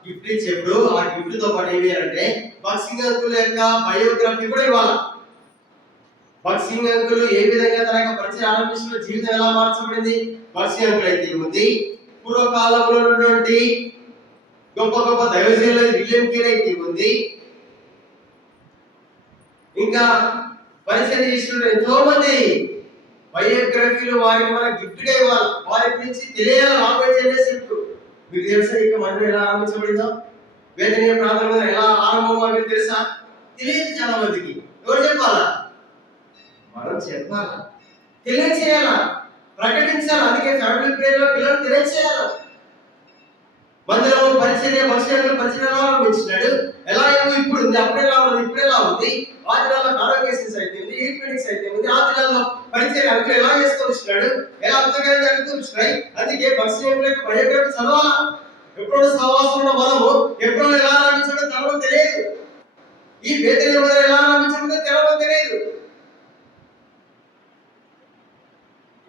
గిఫ్ట్ ఇచ్చేప్పుడు ఆ గిఫ్ట్ తో పాటు ఏమి అంటే బాక్సింగ్ అంకుల్ యొక్క బయోగ్రఫీ కూడా ఇవ్వాలి. బాక్సింగ్ అంకుల్ ఏ విధంగా తన యొక్క పరిచయం ఆరంభించిన, జీవితం ఎలా మార్చబడింది. బాక్సింగ్ అంకుల్ అయితే ఉంది, పూర్వకాలంలో ఉన్నటువంటి గొప్ప గొప్ప దైవజనులు విలియం కేరీ అయితే ఉంది, ఇంకా పరిచయం చేసిన ఎంతో మంది బయోగ్రఫీలు వారికి మన గిఫ్ట్ గా ఇవ్వాలి. వారి గురించి తెలియాలి. రాబోయే జనరేషన్ కు మీకు తెలుసా ఇక మందిరం ఎలా ఆరంభించబడిందో, వేదనీయ ప్రాంతంలో ఎలా ఆరంభం తెలుసా? తెలియదు చాలా మందికి. ఎవరు చెప్పాలా? మనం చెప్పాలా, తెలియచేయాలా, ప్రకటించాలి. అందుకే ఫ్యామిలీ ప్రేయర్ లో పిల్లలు తెలియచేయాలి. మందిరం పరిచర్య పరిచయం ఎలా ఆరంభించినాడు, ఎలా ఇప్పుడు ఉంది, అప్పుడు ఎలా ఉంది, ఇప్పుడు ఎలా ఉంది, ఆ దినాల్లో కాన్వకేషన్స్ అయితే ఉంది, ఈక్వినిక్స్ అయితే ఉంది, ఆ దినాల్లో పరిచర్య అంకులు ఎలా చేస్తూ వచ్చినాడు, ఎలా అంతగా జరుగుతూ వచ్చినాయి. అందుకే పరిచయం బయోగ్రఫీ చదవాలా. ఎప్పుడు సహవాసంలో మనము ఎప్పుడు ఎలా ఆరంభించడో తెలవడం తెలియదు. ఈ బేతేలు ఎలా ఆరంభించడో తెలవడం తెలియదు.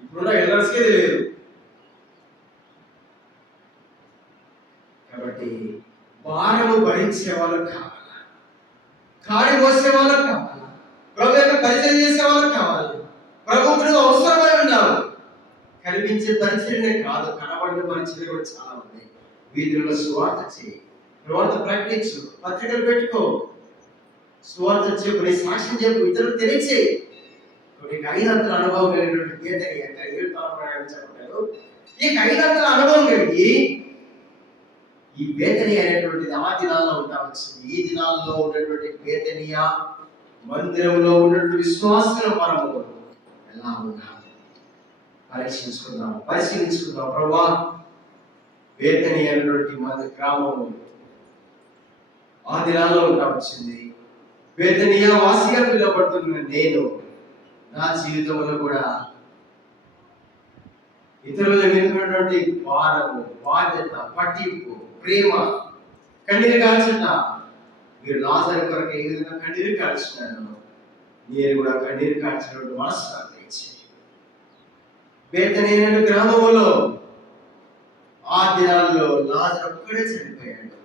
ఇప్పుడున్న ఎల్లర్స్కే తెలియదు. కాబట్టి భారము భరించే వాళ్ళు కావాలా, కాడి మోసే వాళ్ళు కావాలా, ప్రభు యొక్క పరిచయం చేసే వాళ్ళు కావాలి. ప్రభువుకు అవసరమై ఉన్నావు. కనిపించే పరిచయనే కాదు, కనబడిన పరిచయం కూడా చాలా ఉన్నాయి. వీధుల్లో సువార్త చేయి, సువార్త ప్రకటించు, పత్రికలు పెట్టుకో, సువార్త చెప్పు, నీ సాక్ష్యం చెప్పు, ఇతరులు తెలియచేయి. నీకు 5 అనుభవం కలిగినటువంటి పేదరి యొక్క 7 తరాలు చెప్పలేదు. ఈ 5 అనుభవం కలిగి ఈ బేతనీ అనేటువంటిది ఆ దినాల్లో ఉంటా వచ్చింది. ఈ దినాల్లో ఉన్నటువంటి బేతనీయ మందిరంలో ఉన్నటువంటి విశ్వాసుల మనము ఎలా ఉన్నాము పరిశీలించుకుందాం. ప్రభువా, బేతనీ అనేటువంటి మన గ్రామం ఆ దినాల్లో ఉంటా వచ్చింది. బేతనియా వాసిగా పిలువబడుతున్న నేను నా జీవితంలో కూడా ఇతరుల మీద భారము, బాధ్యత, పట్టింపు, ప్రేమ, కన్నీరు కాల్చుట. మీరు లాజరు కొరకు ఏ విధంగా కన్నీరు కాల్చున్నాను, నేను కూడా కన్నీరు కాల్చినప్పుడు మనసు ఇచ్చి బేతనియా గ్రామంలో ఆ దినాల్లో లాజరు ఒక్కడే చనిపోయాడు.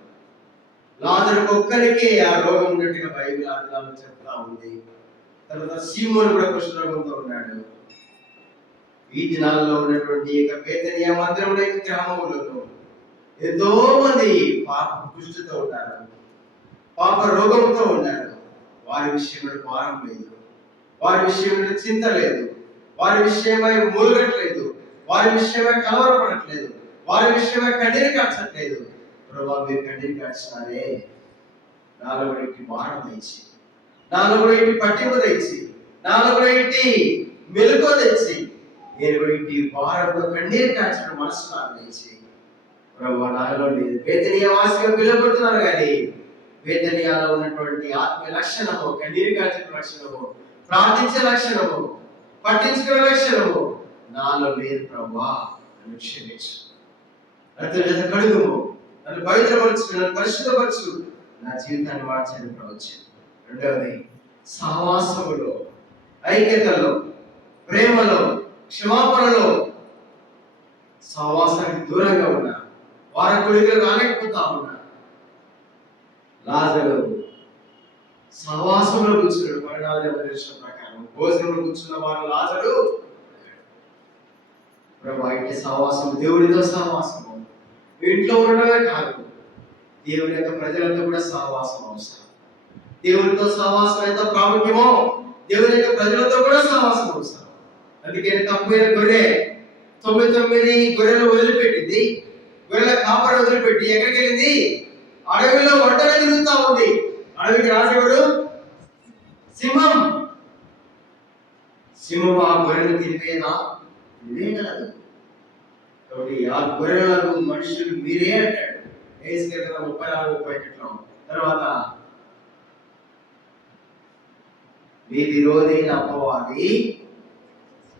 లాజరు ఒక్కరికే ఆ రోగం ఉన్నట్టుగా బైబిల్ ఆ దినాల్లో చెప్తా ఉంది. తర్వాత సీమోను కూడా కుష్ఠరోగంతో ఉన్నాడు. ఈ దినాల్లో ఉన్నటువంటి బేతనియా మందిరంలో గ్రామంలో ఎంతో మంది పాప కుష్ఠతో ఉన్నారు, పాప రోగంతో ఉన్నారు. వారి విషయంలో భారం లేదు, వారి విషయంలో చింత లేదు, వారి విషయమై మూలగట్లేదు, వారి విషయమై కలవరపడట్లేదు, వారి విషయమై కన్నీరు కాల్చట్లేదు. ప్రభావ మీరు కన్నీరు కాల్చినారే, నాలో కూడా ఇంటి భారం తెచ్చి, నాలో కూడా ఇంటి పట్టింపు తెచ్చి, నాలో కూడా ఇంటి మెలుకో తెచ్చి, నేను కూడా ఇంటి భారంతో కన్నీరు కాల్చిన మనసు నాకు తెచ్చి ప్రభావ నాలో లేదు. బేతనియా వాసిగా పిలువబడుతున్నారు కానీ బేతనియాలో ఉన్నటువంటి ఆత్మీయ లక్షణము, కన్నీరు కాల్చిన లక్షణము, ప్రార్థించే లక్షణము, పట్టించుకునే లక్షణము నాలో లేదు. ప్రభా నన్ను క్షమించు, నన్ను కడుగుము, నన్ను పవిత్రపరచు, నన్ను పరిశుద్ధపరచు, నా జీవితాన్ని మార్చని ప్రవచ్చు. రెండవది సహవాసములో, ఐక్యతలో, ప్రేమలో, క్షమాపణలో సహవాసానికి దూరంగా ఉన్నా, వారి కొడుకులు రాలేకపోతా ఉన్నా. లాజరు సహవాసంలో కూర్చున్నాడు. 12వ దర్శనం ప్రకారం భోజనంలో కూర్చున్న వారు లాజరు. ప్రభు అయితే సహవాసం, దేవుడితో సహవాసము ఇంట్లో ఉండడమే కాదు, దేవుని యొక్క ప్రజలతో కూడా సహవాసం అవసరం. దేవునితో సహవాసం ఎంత ప్రాముఖ్యమో దేవుని యొక్క ప్రజలతో కూడా సహవాసం అవసరం. అందుకే తప్పైన గొర్రె 99 గొర్రెలు వదిలిపెట్టింది. గొర్రెల కాపరి వదిలిపెట్టి ఎక్కడికి వెళ్ళింది? అడవిలో ఒంటరి తిరుగుతా ఉంది. అడవికి రాజుడు సింహం. సింహం ఆ గొర్రెలు తిరిగేదా? ఇదే కాదు. కాబట్టి ఆ గొర్రెలకు మనుషులు మీరే అంటాడు. ఏసుకెళ్ళిన 34-30 తర్వాత మీ విరోధైన అపవాది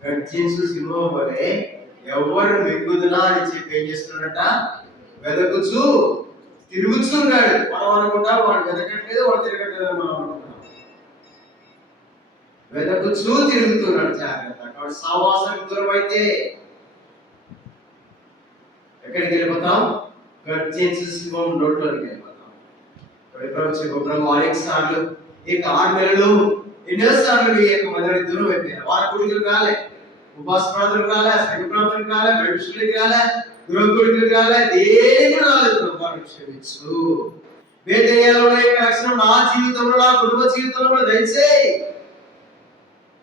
గర్జించు సింహం వలె ఎవరు మిగుదునా అని చెప్పి ఏం చేస్తున్నాడట? వెదకుచు తిరుగుతున్నాడు. మనం అనుకుంటా వాడు వెదకట్లేదు, వాడు తిరగట్లేదు అని మనం అనుకుంటాం. వెదకుచు తిరుగుతున్నాడు. జాగ్రత్త. కాబట్టి సహవాసానికి దూరం అయితే ఎక్కడికి వెళ్ళిపోతాం? గర్జించు సింహం నోట్లోకి వెళ్ళిపోతాం. బ్రహ్మ అనేక సార్లు ఇక 6 నెలలు ఎన్నోసార్లు ఈ యొక్క మొదటి దూరం అయిపోయారు. వారి కొడుకులకు రాలే, ఉపాస ప్రాంతాలకు రాలే, సంఘ ప్రాంతానికి రాలే, బయటకి రాలే, గృహ కొడుకులకు రాలే, దేని రాలేదు. వారిని క్షమించు. బేతనియాలో ఉన్న యొక్క లక్షణం నా జీవితంలో, నా కుటుంబ జీవితంలో కూడా దయచేయి.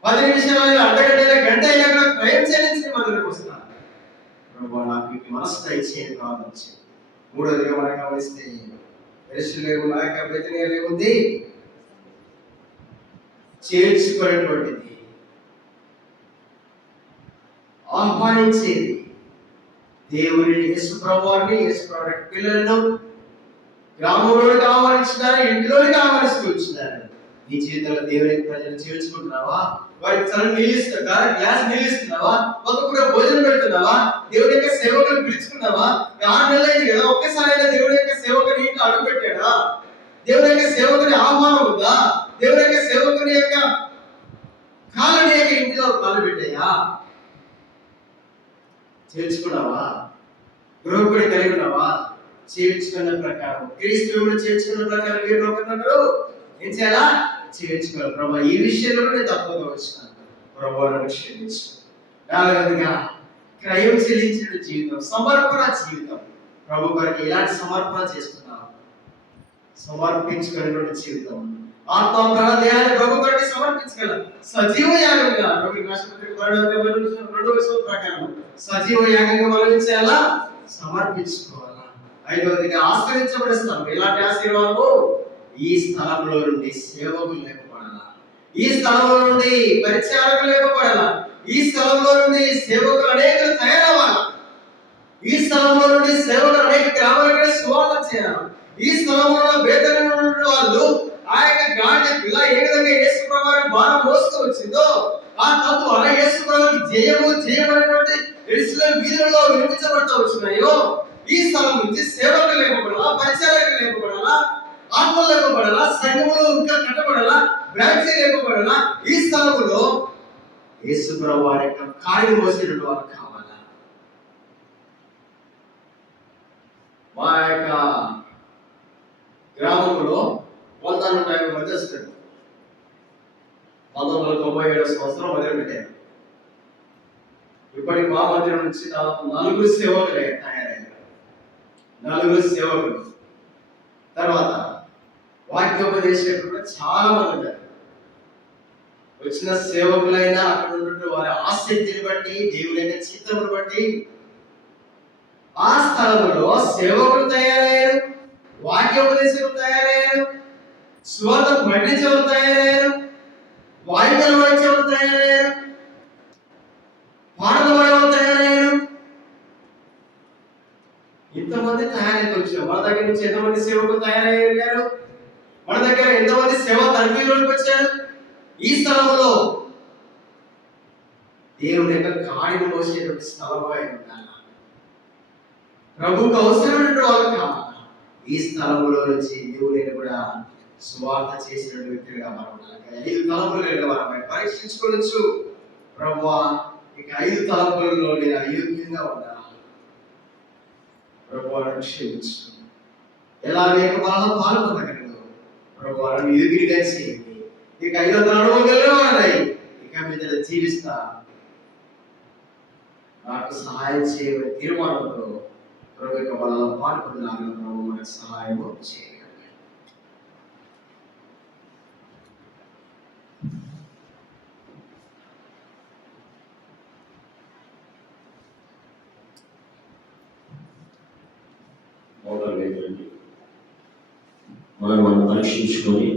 10 నిమిషాలు అర్ధగంట గంట అయినా కూడా క్రయం చెల్లించి మొదలుకు వస్తాను. ప్రభు నాకు మనసు దయచేయని ప్రార్థించి. మూడోదిగా మనం గమనిస్తే యెరూషలేము నాయక బేతనియాలో ఏముంది? చేర్చుకునేటువంటిది, ఆహ్వానించేది. దేవుని యేసు ప్రభువారిని, యేసు ప్రభు పిల్లలను గ్రామంలోకి ఆహ్వానించినారు, ఇంటిలోకి ఆహ్వానిస్తూ వచ్చినారు. నీ జీవితంలో దేవుని ప్రజలు చేర్చుకుంటున్నావా? వారికి చల్లని నీళ్ళిస్తున్నావా? గ్లాస్ నీళ్ళిస్తున్నావా? ఒక కూడా భోజనం పెడుతున్నావా? దేవుని యొక్క సేవకులను పిలుచుకున్నావా? 6 నెలలు అయింది కదా, ఒక్కసారైనా దేవుని యొక్క సేవకుని ఇంట్లో అడుగు పెట్టాడా? దేవుని యొక్క సేవకుని ఆహ్వానం ఉందా? దేవుని యొక్క సేవకుని యొక్క కాలని యొక్క ఇంటిలో కాలు పెట్టాయా? చేర్చుకున్నావా? గృహకుడి కలిగి ఉన్నావా? చేర్చుకున్న ప్రకారం, క్రీస్తువుని చేర్చుకున్న ప్రకారం మీరు ఒకరు ఏం చేయాలా? చేర్చుకోవాలి. ప్రభా ఈ విషయంలో నేను తప్పుగా వచ్చినాను, ప్రభువును క్షమించు. 4వదిగా క్రయం చెల్లించిన జీవితం, సమర్పణ జీవితం. ప్రభు కొరకు ఎలాంటి సమర్పణ చేస్తున్నావు? సమర్పించుకునేటువంటి జీవితం. ఆత్మ ప్రాణ దేహాన్ని ప్రభు కొరకు సమర్పించగల సజీవ యాగంగా, ప్రకారం సజీవ యాగంగా మనం చేయాలా? సమర్పించుకోవాలా. 5వదిగా ఆశ్రయించబడిస్తాం. ఎలాంటి ఆశీర్వాదము? ఈ స్థలంలో నుండి సేవకులు లేకపోవాలా, ఈ స్థలంలో నుండి పరిచారకులు లేకపోవాలా, ఈ స్థలంలో నుండి సేవకులు అనేకలు తయారవ్వాలి, ఈ స్థలంలో నుండి సేవకులు అనేక గ్రామాలకు సువార్త చేయాలి, ఈ స్థలంలో బేతేలులో ఉన్న వాళ్ళు ఆ యొక్క గాడిద పిల్ల ఏ విధంగా యేసు ప్రభువుని భారం మోస్తూ వచ్చిందో ఆ తత్వాన యేసు ప్రభువుకి జయమైనటువంటి యెరూషలేము వీధులలో వినిపించబడుతూ వచ్చినాయో ఈ స్థలం నుంచి సేవకులు లేకపోవడాలా, పరిచారకులు లేకపోవడాలా, ఆత్మలు లేకపోవడాలా, సంఘములో ఇంకా కట్టబడాలా, బ్రాంచీ లేకపోవడాలా, ఈ స్థలములో యేసు ప్రభువు వారి యొక్క కార్యం మోసేటువంటి వారు కావాలా. మా యొక్క గ్రామంలో 150 మంది వస్తారు. 1997 సంవత్సరం మొదలుపెట్టారు. ఇప్పటికి మా మందిరం నుంచి దాదాపు 4 సేవకులు తయారయ్యారు. 4 సేవకులు. తర్వాత వాక్యోపదేశకులు కూడా చాలా మంది ఉంటారు. వచ్చిన సేవకులైనా అక్కడ ఉన్నటువంటి వారి ఆసక్తిని బట్టి, దేవుని యొక్క చిత్తమును బట్టి ఆ స్థలంలో సేవకులు తయారయ్యారు, వాక్యోపదేశకులు తయారయ్యారు, సువార్త ప్రకటించేవారు తయారయ్యారు, వాయిద్యాలు వాయించేవారు తయారయ్యారు, పాటలు పాడేవారు తయారయ్యారు. ఇంతమంది తయారైతే వచ్చారు. మన దగ్గర నుంచి ఎంతమంది సేవకులు తయారయ్యారు, మన దగ్గర ఎంతమంది సేవ తరఫీలోకి వచ్చారు. ఈ స్థలంలో దేవుని యొక్క గాడిని మోసేటువంటి స్థలమై ఉండాలి. ప్రభువుకు అవసరమైన వాళ్ళు కావాలి. ఈ స్థలంలో నుంచి దేవుని కూడా సువార్త చేసిన వ్యక్తులుగా మనం ఉండాలి. 5 తలంపులు మనం పరీక్షించుకోవచ్చు. ప్రభువా ఇక 5 తలంపులలో నేను అయోగ్యంగా ఉండాలి. ప్రభువాను క్షమించు. ఎలా లేక వాళ్ళ పాల్గొనగలరు. ప్రభువాను ఎదుగిరిగా చేయండి. ఇక 500 అనుభవగలవాడై ఇక మీద జీవిస్తా నాకు సహాయం చేయమని తీర్మానంతో ప్రభు యొక్క వాళ్ళలో పాల్గొన్నాను. ప్రభు మనకు సహాయం చేయాలి. మనం పరీక్షించుకొని